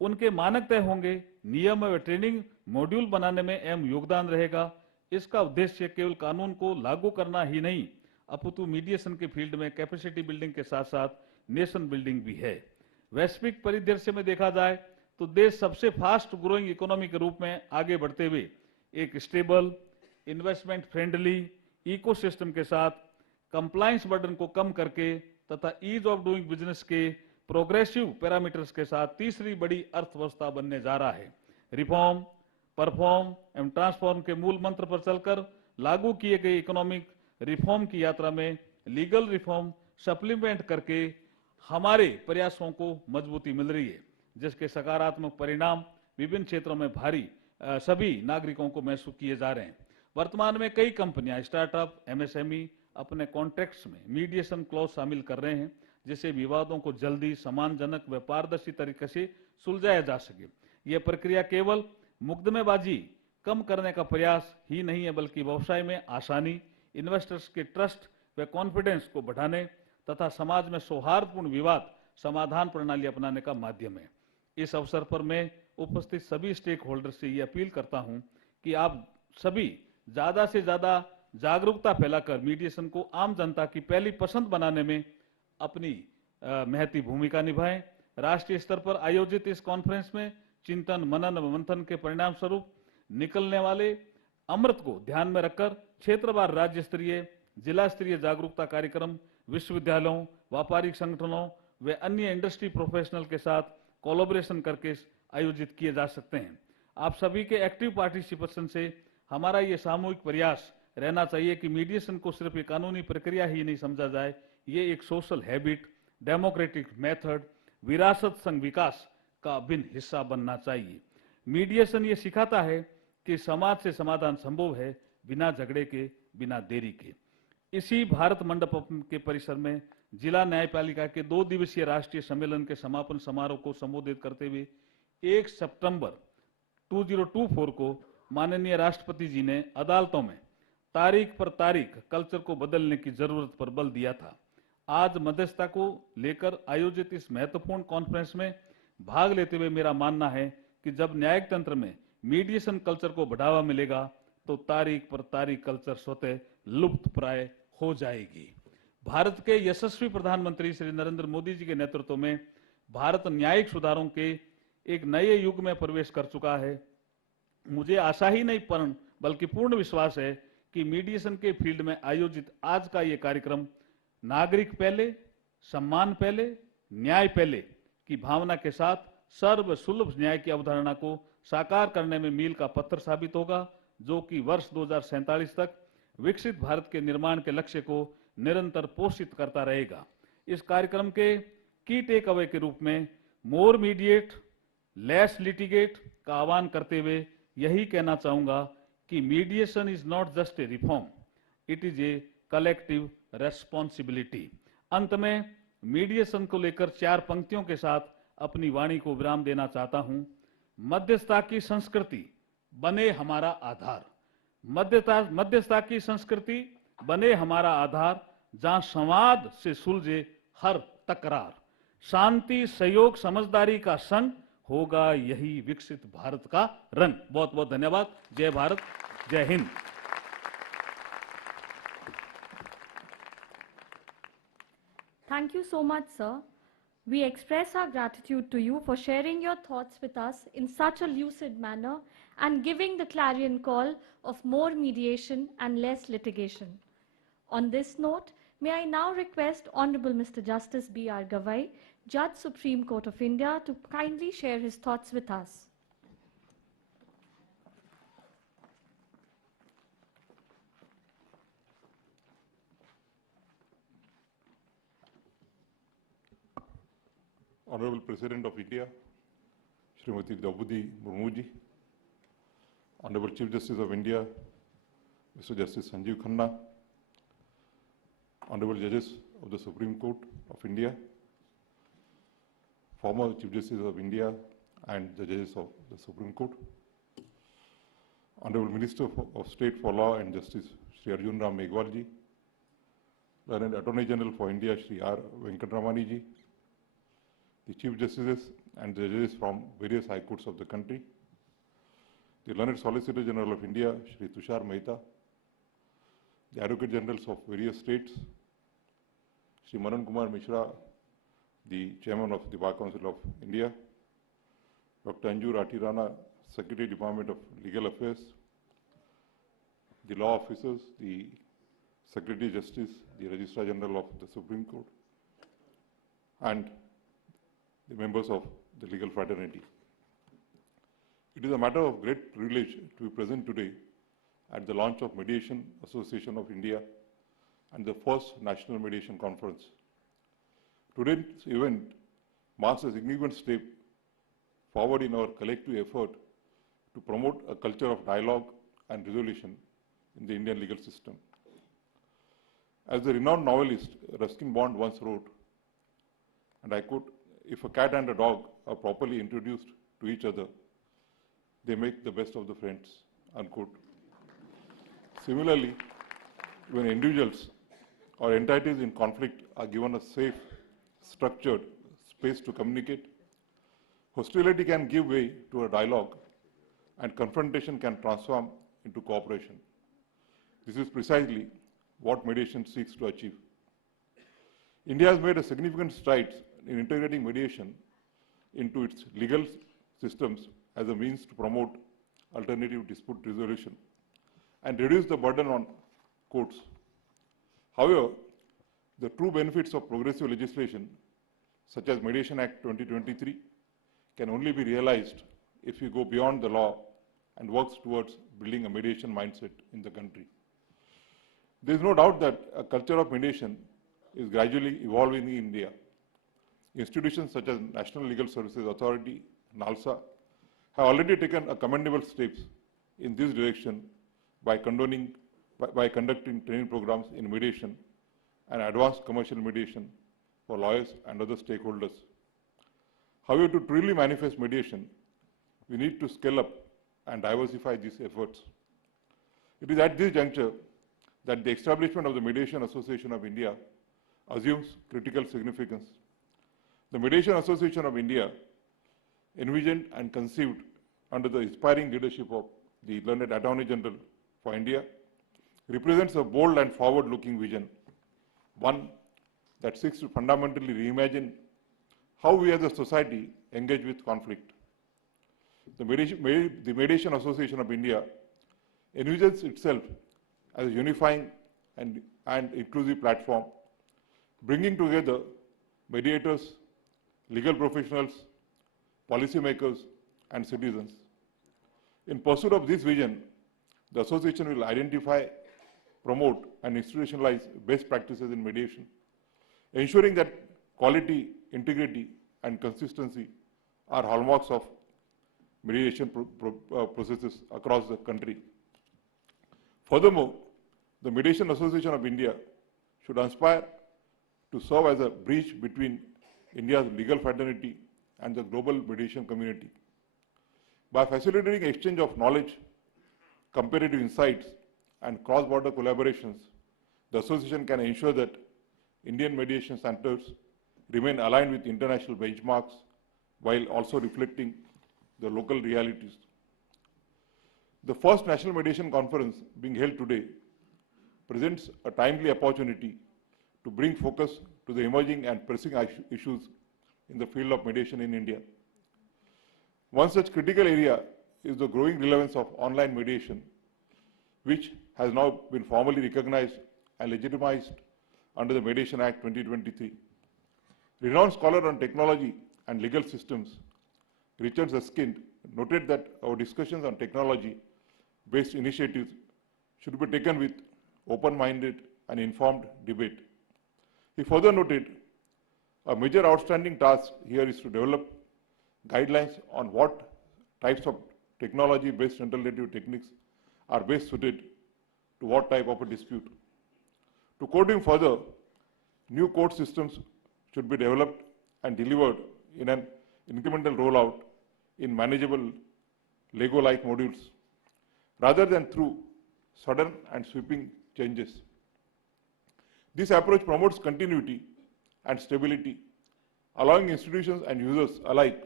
उनके मानक तय होंगे, नियम व ट्रेनिंग मॉड्यूल बनाने में अहम योगदान रहेगा। इसका उद्देश्य केवल कानून को लागू करना ही नहीं अपितु मीडिएशन के फील्ड में कैपेसिटी बिल्डिंग के साथ साथ नेशन बिल्डिंग भी है। वैश्विक परिदृश्य में देखा जाए तो देश सबसे फास्ट ग्रोइंग इकोनॉमी के रूप में आगे बढ़ते हुए एक स्टेबल, इन्वेस्टमेंट फ्रेंडली इकोसिस्टम के साथ कंप्लायंस बर्डन को कम करके तथा ईज ऑफ डूइंग बिजनेस के प्रोग्रेसिव पैरामीटर्स के साथ तीसरी बड़ी अर्थव्यवस्था बनने जा रहा है। रिफॉर्म, परफॉर्म एवं ट्रांसफॉर्म के मूल मंत्र पर चलकर लागू किए गए इकोनॉमिक रिफॉर्म की यात्रा में लीगल रिफॉर्म सप्लीमेंट करके हमारे प्रयासों को मजबूती मिल रही है, जिसके सकारात्मक परिणाम विभिन्न क्षेत्रों में सभी नागरिकों को महसूस किए जा रहे हैं। वर्तमान में कई कंपनियां, स्टार्टअप, एमएसएमई अपने कॉन्ट्रैक्ट्स में मीडिएशन क्लॉज शामिल कर रहे हैं, जिससे विवादों को जल्दी, सम्मानजनक व पारदर्शी तरीके से सुलझाया जा सके। यह प्रक्रिया केवल मुकदमेबाजी कम करने का प्रयास ही नहीं है, बल्कि व्यवसाय में आसानी, इन्वेस्टर्स के ट्रस्ट व कॉन्फिडेंस को बढ़ाने तथा समाज में सौहार्दपूर्ण विवाद समाधान प्रणाली अपनाने का माध्यम है। इस अवसर पर मैं उपस्थित सभी स्टेक होल्डर्स से ये अपील करता हूं कि आप सभी ज्यादा से ज्यादा जागरूकता फैलाकर मीडिएशन को आम जनता की पहली पसंद बनाने में अपनी महती भूमिका निभाएं। राष्ट्रीय स्तर पर आयोजित इस कॉन्फ्रेंस में चिंतन, मनन व मंथन के परिणाम स्वरूप निकलने वाले अमृत को ध्यान में रखकर क्षेत्रवार, राज्य स्तरीय, जिला स्तरीय जागरूकता कार्यक्रम विश्वविद्यालयों, व्यापारिक संगठनों व अन्य इंडस्ट्री प्रोफेशनल के साथ कोलैबोरेशन करके आयोजित किए जा सकते हैं। आप सभी के एक्टिव पार्टिसिपेशन से हमारा ये सामूहिक प्रयास रहना चाहिए कि मीडिएशन को सिर्फ एक कानूनी प्रक्रिया ही नहीं समझा जाए, ये एक सोशल हैबिट, डेमोक्रेटिक मेथड, विरासत संग विकास का अभिन्न हिस्सा बनना चाहिए। मीडिएशन ये सिखाता है कि समाज से समाधान संभव है बिना झगड़े के, बिना देरी के। इसी भारत मंडपम के परिसर में जिला न्यायपालिका के 2 दिवसीय राष्ट्रीय सम्मेलन के समापन समारोह को संबोधित करते हुए 1 सितंबर 2024 को माननीय राष्ट्रपति जी ने अदालतों में तारीख पर तारीख कल्चर को बदलने की जरूरत पर बल दिया था। आज मध्यस्थता को लेकर आयोजित इस महत्वपूर्ण कॉन्फ्रेंस में भाग लेते हुए मेरा मानना है कि जब न्यायिक तंत्र में मीडिएशन कल्चर को बढ़ावा मिलेगा तो तारीख पर तारीख कल्चर स्वतः लुप्त प्राय हो जाएगी। भारत के यशस्वी प्रधानमंत्री श्री नरेंद्र मोदी जी के नेतृत्व में भारत न्यायिक सुधारों के एक नए युग में प्रवेश कर चुका है। मुझे आशा ही नहीं बल्कि पूर्ण विश्वास है कि मीडिएशन के फील्ड में आयोजित आज का ये कार्यक्रम नागरिक पहले, सम्मान पहले, न्याय पहले की भावना के साथ सर्व सुलभ न्याय की अवधारणा को साकार करने में मील का पत्थर साबित होगा, जो कि वर्ष 2047 तक विकसित भारत के निर्माण के लक्ष्य को निरंतर पोषित करता रहेगा। इस कार्यक्रम के की टेक अवे के रूप में मोर मीडिएट, लेस लिटिगेट का आह्वान करते हुए यही कहना चाहूंगा कि mediation is not just a reform, it is a collective responsibility. अंत में मीडिएशन को लेकर 4 पंक्तियों के साथ अपनी वाणी को विराम देना चाहता हूं। मध्यस्थता की संस्कृति बने हमारा आधार, मध्यस्थता की संस्कृति बने हमारा आधार, जहां संवाद से सुलझे हर तकरार, शांति, सहयोग, समझदारी का संग होगा यही विकसित भारत का रंग। बहुत बहुत धन्यवाद। जय भारत, जय Hind. Thank you so much, sir. We express our gratitude to you for sharing your thoughts with us in such a lucid manner and giving the clarion call of more mediation and less litigation. On this note, may I now request Honorable Mr. Justice B.R. Gavai, Judge Supreme Court of India, to kindly share his thoughts with us. Honorable President of India, Srimati Draupadi Murmu ji, Honorable Chief Justice of India, Mr. Justice Sanjeev Khanna, Honorable Judges of the Supreme Court of India, former Chief Justice of India and the Judges of the Supreme Court, Honorable Minister of State for Law and Justice, Shri Arjun Ram Meghwal ji, Learned Attorney General for India, Shri R. Venkatramani ji, the Chief Justices and the judges from various high courts of the country, the Learned Solicitor General of India, Shri Tushar Mehta, the Advocate Generals of various states, Shri Manan Kumar Mishra, the Chairman of the Bar Council of India, Dr. Anju Rathi Rana, Secretary Department of Legal Affairs, the law officers, the Secretary Justice, the Registrar General of the Supreme Court, and the members of the legal fraternity. It is a matter of great privilege to be present today at the launch of Mediation Association of India and the first National Mediation Conference. Today's event marks a significant step forward in our collective effort to promote a culture of dialogue and resolution in the Indian legal system. As the renowned novelist Ruskin Bond once wrote, and I quote, "If a cat and a dog are properly introduced to each other, they make the best of the friends," unquote. Similarly, when individuals or entities in conflict are given a safe, structured space to communicate, hostility can give way to a dialogue and confrontation can transform into cooperation. This is precisely what mediation seeks to achieve. India has made a significant strides in integrating mediation into its legal systems as a means to promote alternative dispute resolution and reduce the burden on courts. However, the true benefits of progressive legislation, such as Mediation Act 2023, can only be realized if we go beyond the law and work towards building a mediation mindset in the country. There is no doubt that a culture of mediation is gradually evolving in India. Institutions such as National Legal Services Authority, NALSA, have already taken a commendable steps in this direction by condoning by conducting training programs in mediation and advanced commercial mediation for lawyers and other stakeholders. However, to truly manifest mediation, we need to scale up and diversify these efforts. It is at this juncture that the establishment of the Mediation Association of India assumes critical significance. The Mediation Association of India, envisioned and conceived under the inspiring leadership of the learned Attorney General for India, represents a bold and forward-looking vision, one that seeks to fundamentally reimagine how we as a society engage with conflict. The Mediation Association of India envisions itself as a unifying and inclusive platform, bringing together mediators, legal professionals, policymakers, and citizens. In pursuit of this vision, the association will identify, promote, and institutionalize best practices in mediation, ensuring that quality, integrity, and consistency are hallmarks of mediation processes across the country. Furthermore, the Mediation Association of India should aspire to serve as a bridge between India's legal fraternity and the global mediation community. By facilitating exchange of knowledge, comparative insights, and cross-border collaborations, the association can ensure that Indian mediation standards remain aligned with international benchmarks while also reflecting the local realities. The first National Mediation Conference being held today presents a timely opportunity to bring focus to the emerging and pressing issues in the field of mediation in India. One such critical area is the growing relevance of online mediation, which has now been formally recognized and legitimized under the Mediation Act 2023. Renowned scholar on technology and legal systems, Richard Susskind, noted that our discussions on technology-based initiatives should be taken with open-minded and informed debate. He further noted, a major outstanding task here is to develop guidelines on what types of technology-based interlegislative techniques are best suited to what type of a dispute. To quote him further, new court systems should be developed and delivered in an incremental rollout in manageable Lego-like modules, rather than through sudden and sweeping changes. This approach promotes continuity and stability, allowing institutions and users alike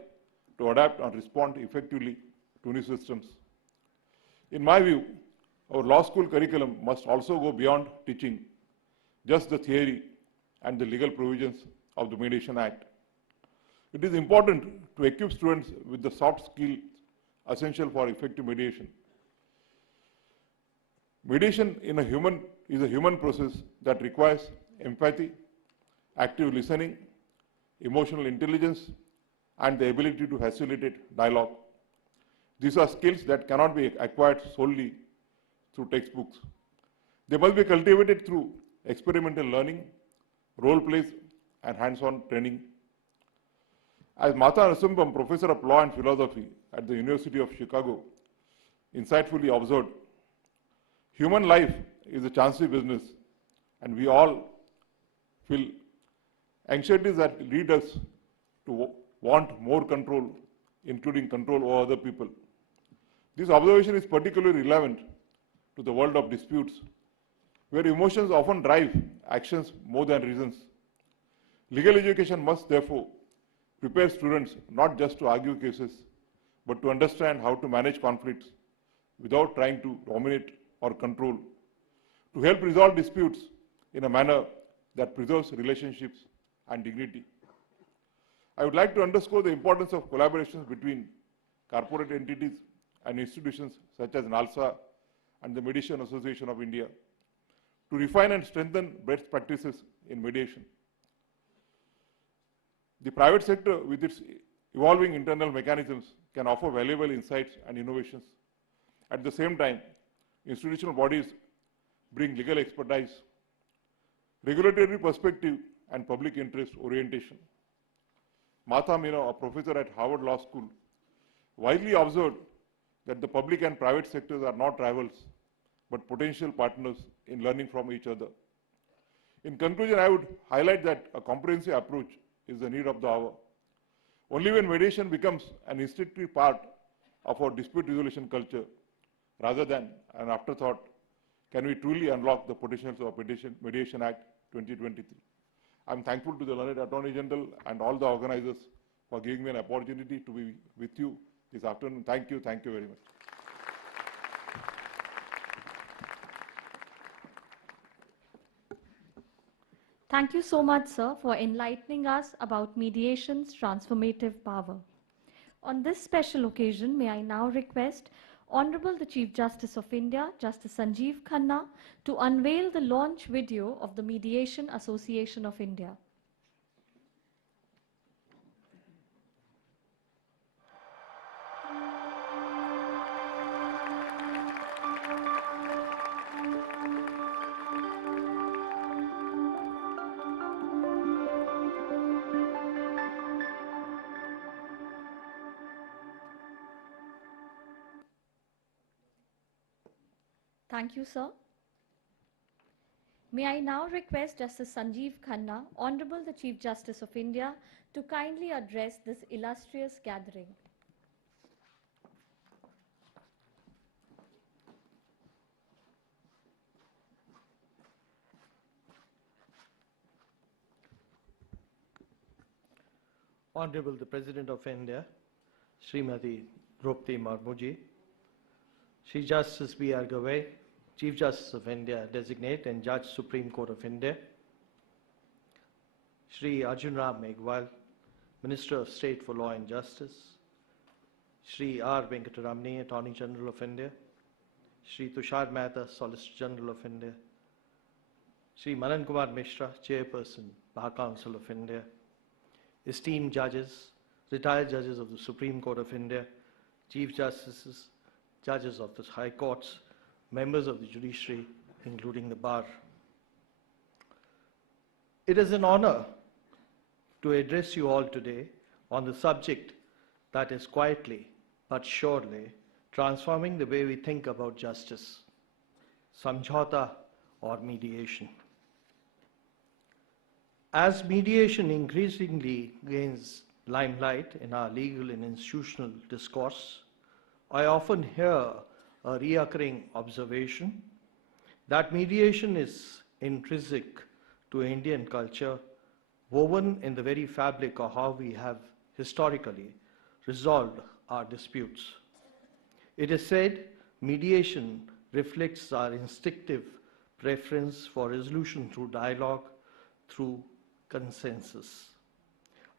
to adapt and respond effectively to new systems. In my view, our law school curriculum must also go beyond teaching just the theory and the legal provisions of the Mediation Act. It is important to equip students with the soft skills essential for effective mediation. Mediation is a human process that requires empathy, active listening, emotional intelligence, and the ability to facilitate dialogue. These are skills that cannot be acquired solely through textbooks. They must be cultivated through experimental learning, role plays, and hands-on training. As Mata Narasimham, Professor of Law and Philosophy at the University of Chicago, insightfully observed, human life is a chancy business, and we all feel anxieties that lead us to want more control, including control over other people. This observation is particularly relevant to the world of disputes, where emotions often drive actions more than reasons. Legal education must therefore prepare students not just to argue cases, but to understand how to manage conflicts without trying to dominate or control, to help resolve disputes in a manner that preserves relationships and dignity. I would like to underscore the importance of collaborations between corporate entities and institutions such as NALSA and the Mediation Association of India to refine and strengthen best practices in mediation. The private sector, with its evolving internal mechanisms, can offer valuable insights and innovations. At the same time, institutional bodies bring legal expertise, regulatory perspective, and public interest orientation. Martha Mino, a professor at Harvard Law School, widely observed that the public and private sectors are not rivals, but potential partners in learning from each other. In conclusion, I would highlight that a comprehensive approach is the need of the hour. Only when mediation becomes an instinctive part of our dispute resolution culture, rather than an afterthought, can we truly unlock the potentials of Mediation Act 2023. I'm thankful to the Learned Attorney General and all the organizers for giving me an opportunity to be with you this afternoon. Thank you very much. Thank you so much, sir, for enlightening us about mediation's transformative power. On this special occasion, may I now request Honorable the Chief Justice of India, Justice Sanjeev Khanna, to unveil the launch video of the Mediation Association of India. Thank you, sir. May I now request Justice Sanjeev Khanna, Honorable the Chief Justice of India, to kindly address this illustrious gathering. Honorable the President of India, Srimati Draupadi Murmu ji, Shri Justice B.R. Gavai, Chief Justice of India Designate and Judge Supreme Court of India, Shri Arjun Ram Meghwal, Minister of State for Law and Justice, Shri R. Venkataramani, Attorney General of India, Shri Tushar Mehta, Solicitor General of India, Shri Manan Kumar Mishra, Chairperson, Bar Council of India, esteemed judges, retired judges of the Supreme Court of India, Chief Justices, judges of the High Courts, members of the judiciary, including the bar. It is an honor to address you all today on the subject that is quietly but surely transforming the way we think about justice, samjhauta or mediation. As mediation increasingly gains limelight in our legal and institutional discourse, I often hear a recurring observation that mediation is intrinsic to Indian culture, woven in the very fabric of how we have historically resolved our disputes. It is said mediation reflects our instinctive preference for resolution through dialogue, through consensus.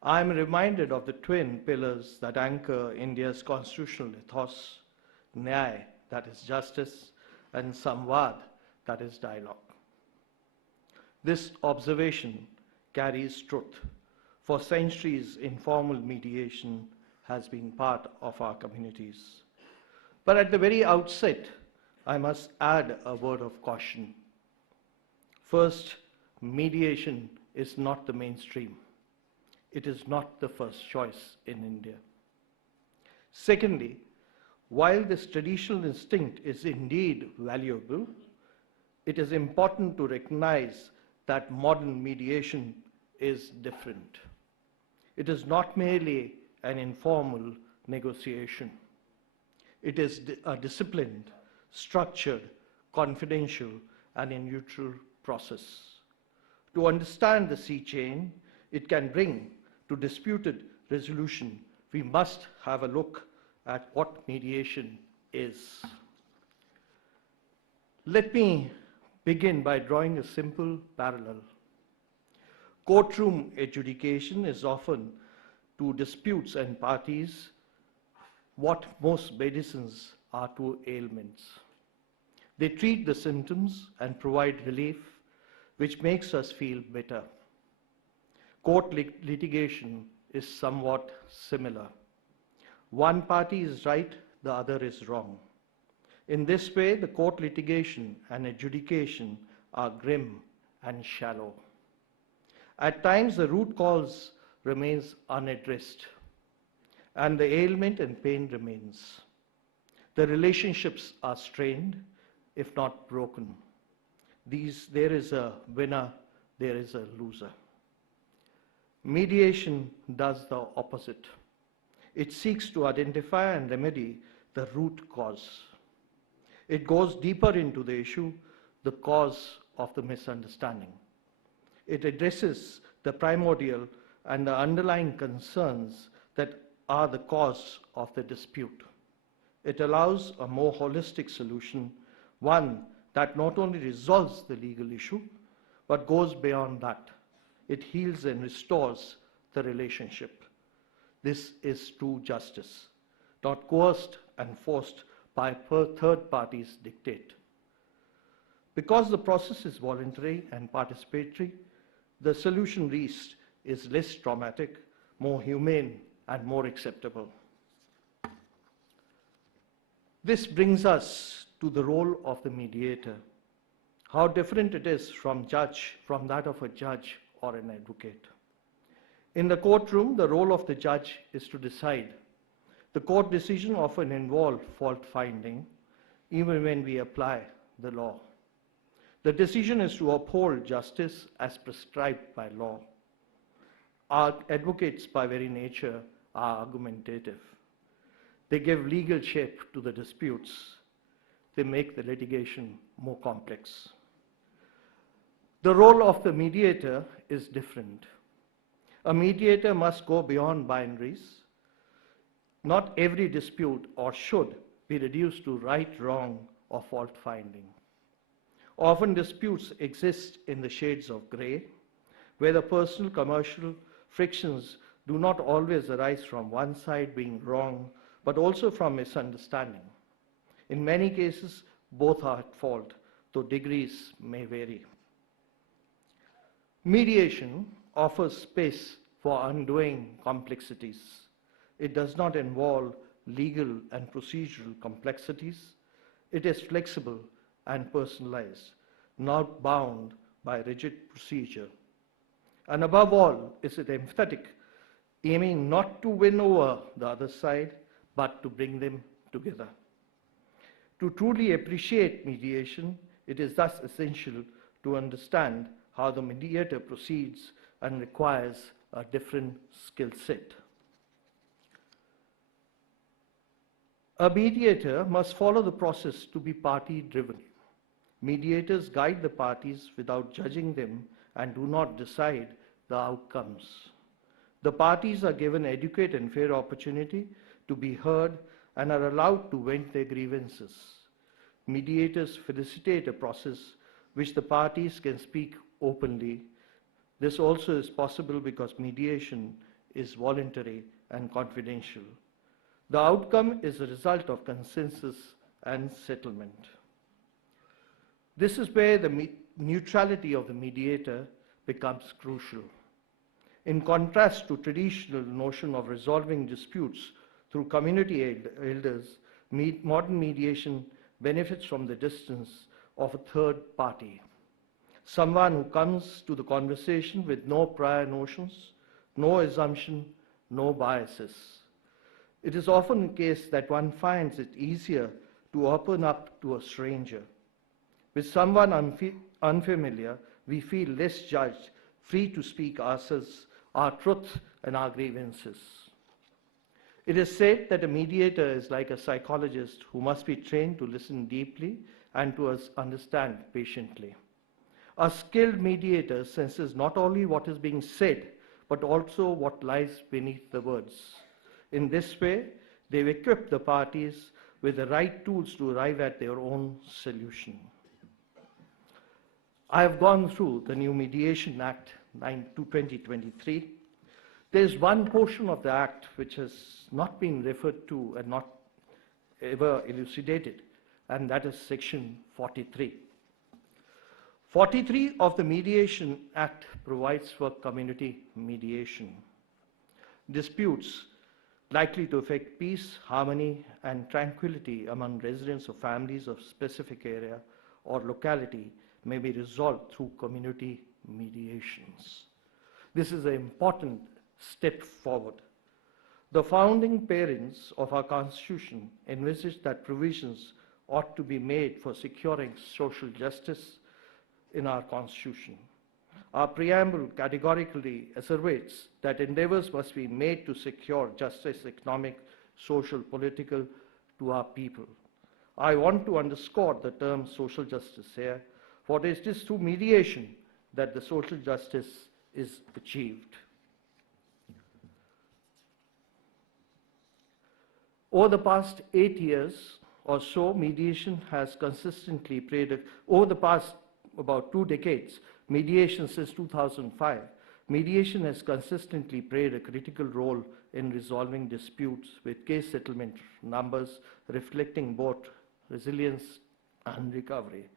I am reminded of the twin pillars that anchor India's constitutional ethos, Nyaya, that is justice, and Samvad, that is dialogue. This observation carries truth. For centuries, informal mediation has been part of our communities. But at the very outset, I must add a word of caution. First, mediation is not the mainstream. It is not the first choice in India. Secondly, while this traditional instinct is indeed valuable, it is important to recognize that modern mediation is different. It is not merely an informal negotiation. It is a disciplined, structured, confidential, and a neutral process. To understand the sea chain it can bring to disputed resolution, we must have a look at what mediation is. Let me begin by drawing a simple parallel. Courtroom adjudication is often to disputes and parties what most medicines are to ailments. They treat the symptoms and provide relief, which makes us feel better. Court litigation is somewhat similar. One party is right, the other is wrong. In this way, the court litigation and adjudication are grim and shallow. At times, the root cause remains unaddressed, and the ailment and pain remains. The relationships are strained, if not broken. There is a winner, there is a loser. Mediation does the opposite. It seeks to identify and remedy the root cause. It goes deeper into the issue, the cause of the misunderstanding. It addresses the primordial and the underlying concerns that are the cause of the dispute. It allows a more holistic solution, one that not only resolves the legal issue, but goes beyond that. It heals and restores the relationship. This is true justice, not coerced and forced by third parties' dictate. Because the process is voluntary and participatory, the solution reached is less traumatic, more humane, and more acceptable. This brings us to the role of the mediator. How different it is from that of a judge or an advocate. In the courtroom, the role of the judge is to decide. The court decision often involves fault finding, even when we apply the law. The decision is to uphold justice as prescribed by law. Our advocates, by very nature, are argumentative. They give legal shape to the disputes. They make the litigation more complex. The role of the mediator is different. A mediator must go beyond binaries. Not every dispute or should be reduced to right, wrong, or fault finding. Often disputes exist in the shades of gray, where the personal, commercial frictions do not always arise from one side being wrong, but also from misunderstanding. In many cases, both are at fault, though degrees may vary. Mediation offers space for undoing complexities. It does not involve legal and procedural complexities. It is flexible and personalized, not bound by rigid procedure. And above all, is it empathetic, aiming not to win over the other side, but to bring them together. To truly appreciate mediation, it is thus essential to understand how the mediator proceeds and requires a different skill set. A mediator must follow the process to be party-driven. Mediators guide the parties without judging them and do not decide the outcomes. The parties are given adequate and fair opportunity to be heard and are allowed to vent their grievances. Mediators felicitate a process which the parties can speak openly. This also is possible because mediation is voluntary and confidential. The outcome is a result of consensus and settlement. This is where the neutrality of the mediator becomes crucial. In contrast to traditional notion of resolving disputes through community elders, modern mediation benefits from the distance of a third party. Someone who comes to the conversation with no prior notions, no assumption, no biases. It is often the case that one finds it easier to open up to a stranger. With someone unfamiliar, we feel less judged, free to speak ourselves, our truth and our grievances. It is said that a mediator is like a psychologist who must be trained to listen deeply and to understand patiently. A skilled mediator senses not only what is being said, but also what lies beneath the words. In this way, they equip the parties with the right tools to arrive at their own solution. I have gone through the new Mediation Act 2023. There is one portion of the Act which has not been referred to and not ever elucidated, and that is Section 43. 43 of the Mediation Act provides for community mediation. Disputes likely to affect peace, harmony, and tranquility among residents of families of specific area or locality may be resolved through community mediations. This is an important step forward. The founding parents of our Constitution envisaged that provisions ought to be made for securing social justice in our Constitution. Our preamble categorically asseverates that endeavors must be made to secure justice, economic, social, political, to our people. I want to underscore the term social justice here, for it is through mediation that the social justice is achieved. Over the past 8 years or so, mediation has consistently played, over the past about 2 decades, mediation since 2005, mediation has consistently played a critical role in resolving disputes with case settlement numbers reflecting both resilience and recovery.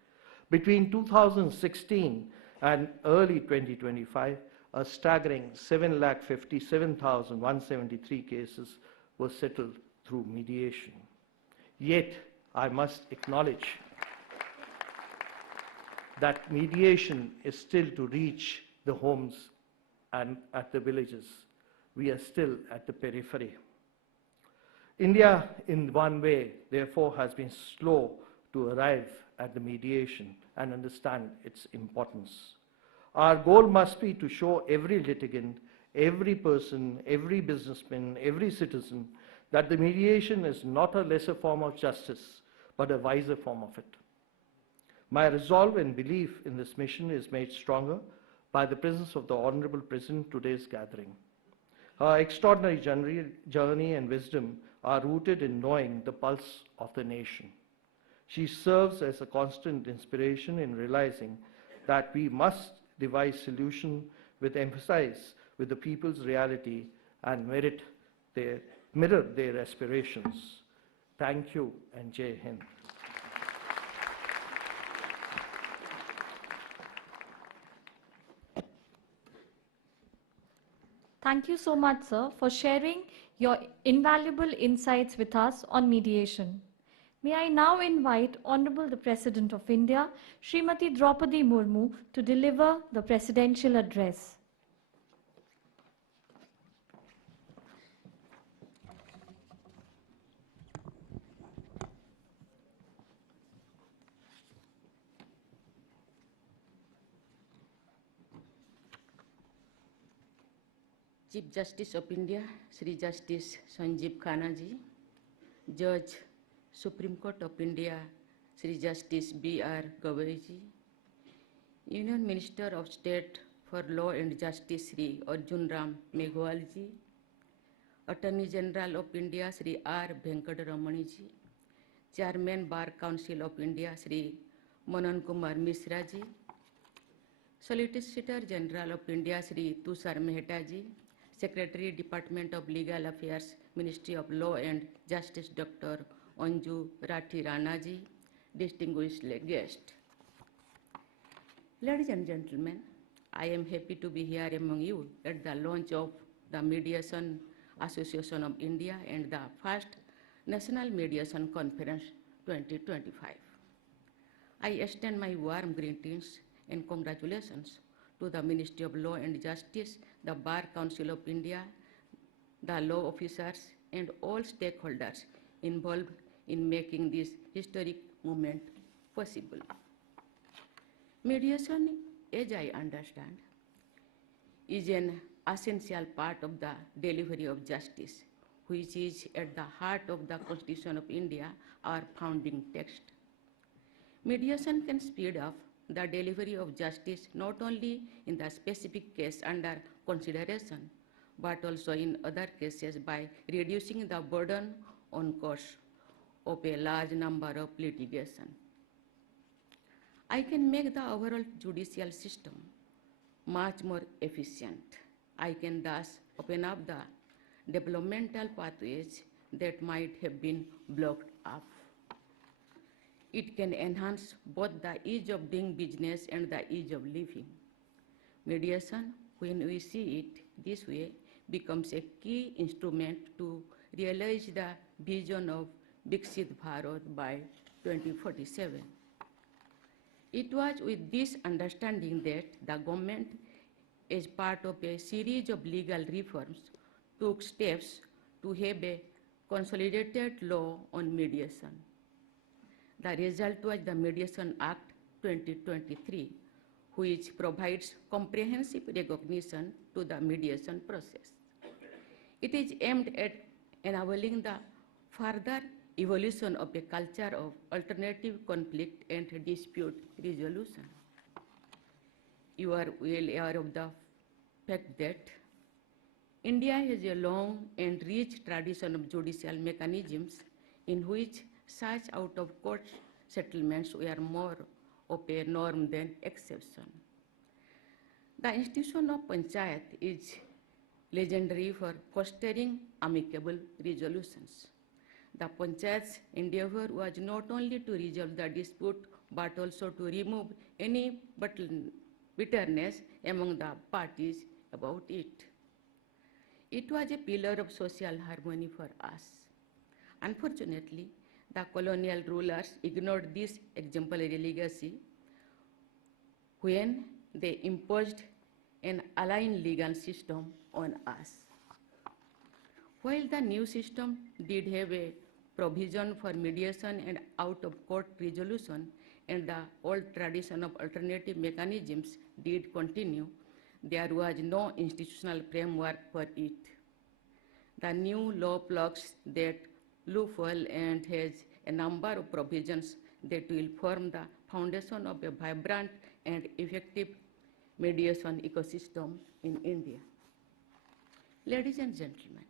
Between 2016 and early 2025, a staggering 7,57,173 cases were settled through mediation. Yet, I must acknowledge that mediation is still to reach the homes and at the villages. We are still at the periphery. India, in one way, therefore, has been slow to arrive at the mediation and understand its importance. Our goal must be to show every litigant, every person, every businessman, every citizen that the mediation is not a lesser form of justice, but a wiser form of it. My resolve and belief in this mission is made stronger by the presence of the Honorable President today's gathering. Her extraordinary journey and wisdom are rooted in knowing the pulse of the nation. She serves as a constant inspiration in realizing that we must devise solutions with emphasis with the people's reality and mirror their aspirations. Thank you and Jai Hind. Thank you so much, sir, for sharing your invaluable insights with us on mediation. May I now invite Honorable the President of India, Srimati Draupadi Murmu, to deliver the presidential address. Chief Justice of India, Sri Justice Sanjeev Khanna ji, Judge, Supreme Court of India, Sri Justice B.R. Gavai ji, Union Minister of State for Law and Justice, Sri Arjun Ram Meghwal ji, Attorney General of India, Sri R. Venkatramani ji, Chairman Bar Council of India, Sri Manan Kumar Mishra ji, Solicitor General of India, Sri Tushar Mehta ji, Secretary, Department of Legal Affairs, Ministry of Law and Justice, Dr. Anju Rathi Rana ji, distinguished guest. Ladies and gentlemen, I am happy to be here among you at the launch of the Mediation Association of India and the first National Mediation Conference 2025. I extend my warm greetings and congratulations to the Ministry of Law and Justice, the Bar Council of India, the law officers, and all stakeholders involved in making this historic moment possible. Mediation, as I understand, is an essential part of the delivery of justice, which is at the heart of the Constitution of India, our founding text. Mediation can speed up the delivery of justice not only in the specific case under consideration, but also in other cases by reducing the burden on courts of a large number of litigation. I can make the overall judicial system much more efficient. I can thus open up the developmental pathways that might have been blocked up. It can enhance both the ease of doing business and the ease of living. Mediation, when we see it this way, becomes a key instrument to realize the vision of Viksit Bharat by 2047. It was with this understanding that the government, as part of a series of legal reforms, took steps to have a consolidated law on mediation. The result was the Mediation Act 2023, which provides comprehensive recognition to the mediation process. It is aimed at enabling the further evolution of a culture of alternative conflict and dispute resolution. You are well aware of the fact that India has a long and rich tradition of judicial mechanisms in which such out-of-court settlements were more of a norm than exception. The institution of panchayat is legendary for fostering amicable resolutions. The panchayat's endeavor was not only to resolve the dispute but also to remove any bitterness among the parties about it. It was a pillar of social harmony for us. Unfortunately, the colonial rulers ignored this exemplary legacy when they imposed an aligned legal system on us. While the new system did have a provision for mediation and out-of-court resolution, and the old tradition of alternative mechanisms did continue, there was no institutional framework for it. The new law plugs that loophole and has a number of provisions that will form the foundation of a vibrant and effective mediation ecosystem in India. Ladies and gentlemen,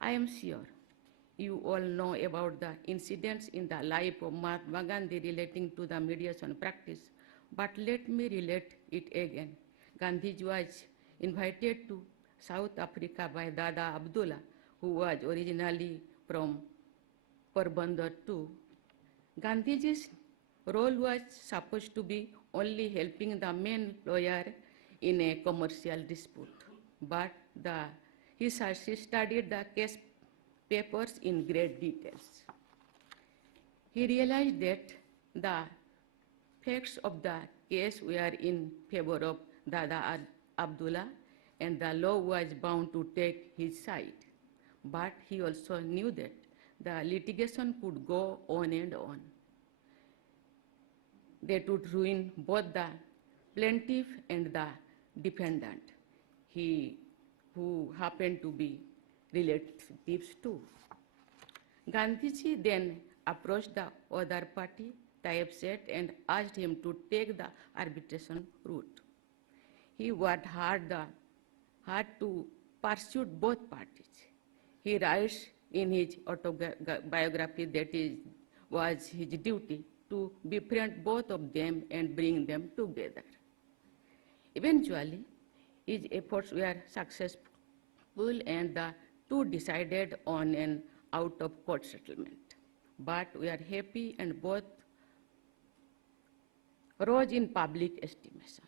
I am sure you all know about the incidents in the life of Mahatma Gandhi relating to the mediation practice, but let me relate it again. Gandhiji was invited to South Africa by Dada Abdullah, who was originally from Porbandar too. Gandhiji's role was supposed to be only helping the main lawyer in a commercial dispute, but he studied the case papers in great details. He realized that the facts of the case were in favor of Dada Abdullah, and the law was bound to take his side. But he also knew that the litigation could go on and on. That would ruin both the plaintiff and the defendant, who happened to be relatives too. Gandhiji then approached the other party, typeset, and asked him to take the arbitration route. He worked hard to pursue both parties. He writes in his autobiography that it was his duty to befriend both of them and bring them together. Eventually, his efforts were successful, and the two decided on an out-of-court settlement. But we are happy, and both rose in public estimation.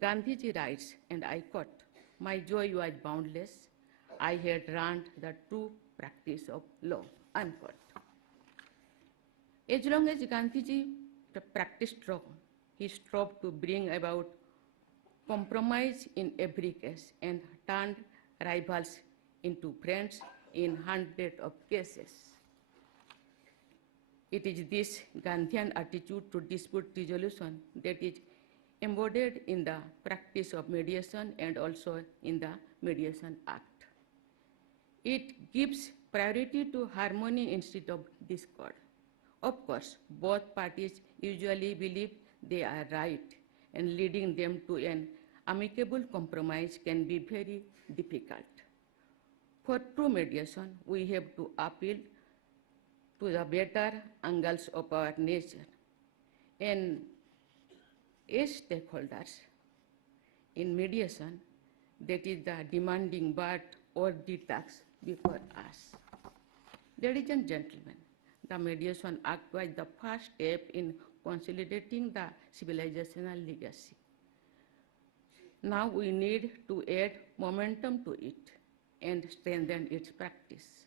Gandhiji writes, and I quote, "My joy was boundless. I had learned the true practice of law," unquote. As long as Gandhiji practiced law, he strove to bring about compromise in every case and turned rivals into friends in hundreds of cases. It is this Gandhian attitude to dispute resolution that is embodied in the practice of mediation and also in the Mediation Act. It gives priority to harmony instead of discord. Of course, both parties usually believe they are right, and leading them to an amicable compromise can be very difficult. For true mediation, we have to appeal to the better angles of our nature. And as stakeholders in mediation, that is the demanding but or the task before us. Ladies and gentlemen, the Mediation Act was the first step in consolidating the civilizational legacy. Now we need to add momentum to it and strengthen its practice.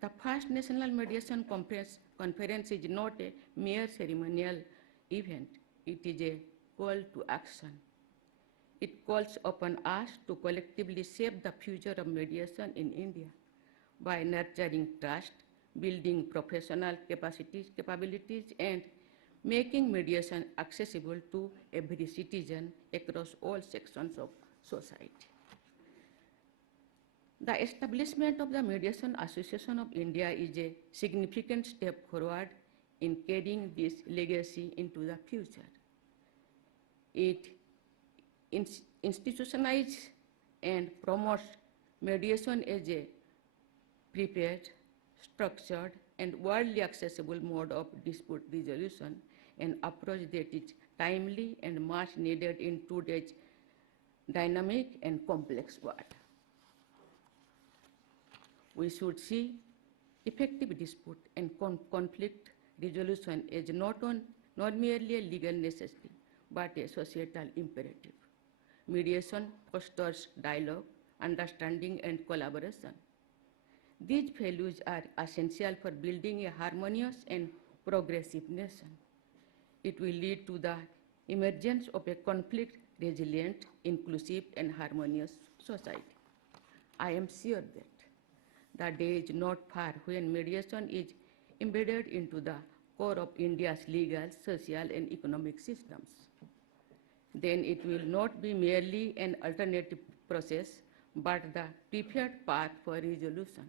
The first National Mediation Conference is not a mere ceremonial event. It is a call to action. It calls upon us to collectively shape the future of mediation in India by nurturing trust, building professional capabilities, and making mediation accessible to every citizen across all sections of society. The establishment of the Mediation Association of India is a significant step forward in carrying this legacy into the future. It institutionalizes and promotes mediation as a prepared, structured, and widely accessible mode of dispute resolution, an approach that is timely and much needed in today's dynamic and complex world. We should see effective dispute and conflict resolution as not merely a legal necessity, but a societal imperative. Mediation fosters dialogue, understanding, and collaboration. These values are essential for building a harmonious and progressive nation. It will lead to the emergence of a conflict-resilient, inclusive, and harmonious society. I am sure that the day is not far when mediation is embedded into the core of India's legal, social, and economic systems. Then it will not be merely an alternative process, but the preferred path for resolution.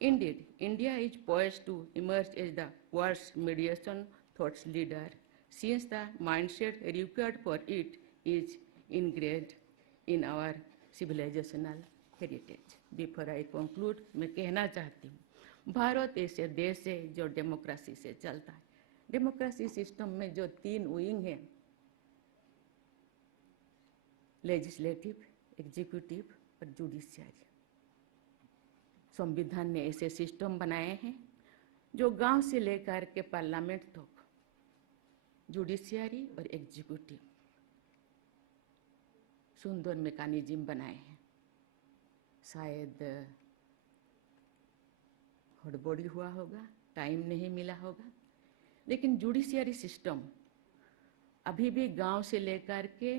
Indeed, India is poised to emerge as the world's mediation thought leader, since the mindset required for it is ingrained in our civilizational heritage. Before I conclude, मैं कहना चाहती हूँ, भारत ऐसे देश है जो democracy से चलता है. डेमोक्रेसी सिस्टम में जो 3 विंग हैं, लेजिस्लेटिव, एग्जीक्यूटिव और जुडिशियरी. संविधान ने ऐसे सिस्टम बनाए हैं जो गांव से लेकर के पार्लियामेंट तक जुडिशियरी और एग्जीक्यूटिव सुंदर मैकेनिज्म बनाए हैं. शायद हड़बड़ी हुआ होगा, टाइम नहीं मिला होगा, लेकिन जुडिशियरी सिस्टम अभी भी गांव से लेकर के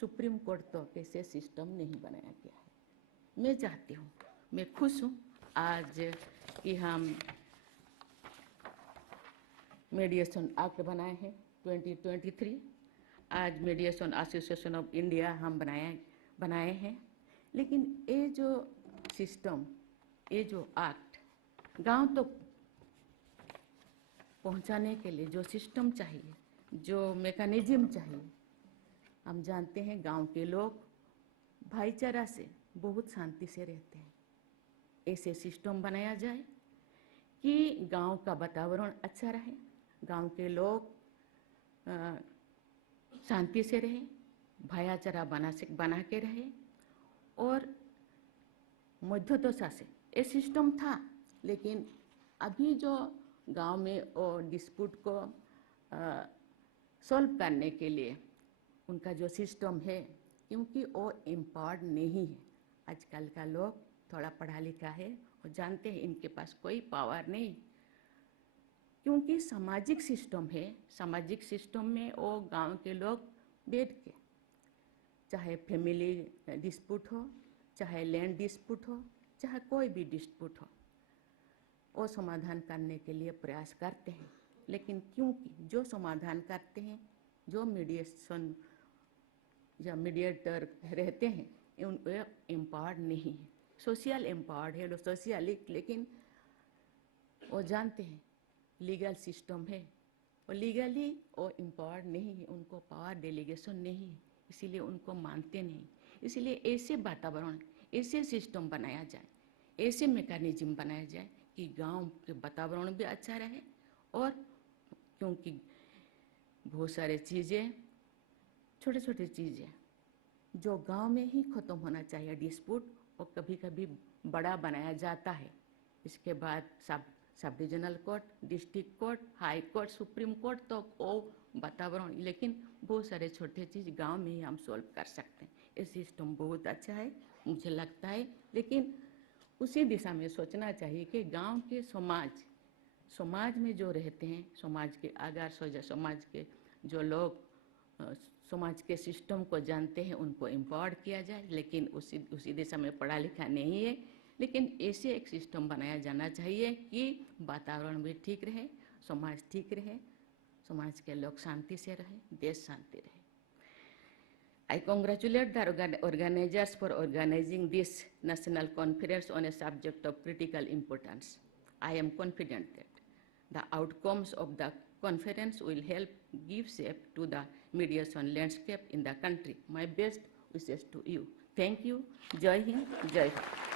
सुप्रीम कोर्ट तक ऐसे सिस्टम नहीं बनाया गया है. मैं चाहती हूँ, मैं खुश हूँ आज कि हम मीडिएशन एक्ट बनाए हैं 2023. आज मीडिएशन एसोसिएशन ऑफ इंडिया हम बनाए हैं. लेकिन ये जो सिस्टम, ये जो एक्ट गांव तक तो पहुंचाने के लिए जो सिस्टम चाहिए, जो मैकेनिज्म चाहिए, हम जानते हैं गांव के लोग भाईचारा से बहुत शांति से रहते हैं. ऐसे सिस्टम बनाया जाए कि गांव का वातावरण अच्छा रहे, गांव के लोग शांति से रहें, भाईचारा बना के रहे. और मध्यदशा से ये सिस्टम था, लेकिन अभी जो गांव में और डिस्प्यूट को सॉल्व करने के लिए उनका जो सिस्टम है, क्योंकि वो एम्पावर्ड नहीं है. आजकल का लोग थोड़ा पढ़ा लिखा है और जानते हैं इनके पास कोई पावर नहीं, क्योंकि सामाजिक सिस्टम है. सामाजिक सिस्टम में वो गांव के लोग बैठ के, चाहे फैमिली डिस्प्यूट हो, चाहे लैंड डिस्प्यूट हो, चाहे कोई भी डिस्प्यूट हो, वो समाधान करने के लिए प्रयास करते हैं. लेकिन क्योंकि जो समाधान करते हैं, जो मीडिएशन या मीडिएटर रहते हैं, उन एम्पावर्ड नहीं है. सोशल एम्पावर्ड है, सोशलिक, लेकिन वो जानते हैं लीगल सिस्टम है और लीगली वो एम्पावर्ड नहीं है, उनको पावर डेलीगेशन नहीं है, इसीलिए उनको मानते नहीं. इसलिए ऐसे वातावरण, ऐसे सिस्टम बनाया जाए, ऐसे मैकेनिज्म बनाया जाए कि गांव के वातावरण भी अच्छा रहे. और क्योंकि बहुत सारे चीज़ें, छोटे छोटे चीज़ें जो गांव में ही ख़त्म होना चाहिए डिस्प्यूट, और कभी कभी बड़ा बनाया जाता है. इसके बाद sub divisional court, district court, high court, supreme court तो वो वातावरण, लेकिन बहुत सारे छोटे चीज़ गांव में ही हम सॉल्व कर सकते हैं. ये सिस्टम बहुत अच्छा है मुझे लगता है, लेकिन उसी दिशा में सोचना चाहिए कि गांव के समाज में जो रहते हैं, समाज के आगार समाज के जो लोग समाज के सिस्टम को जानते हैं, उनको एम्पावर्ड किया जाए. लेकिन उसी दिशा में पढ़ा लिखा नहीं है, लेकिन ऐसे एक सिस्टम बनाया जाना चाहिए कि वातावरण भी ठीक रहे, समाज ठीक रहे, समाज के लोग शांति से रहे, देश शांति रहे. I congratulate the organizers for organizing this national conference on a subject of critical importance. I am confident that the outcomes of the conference will help give shape to the mediation landscape in the country. My best wishes to you. Thank you. Jai Hind, Jai Bharat.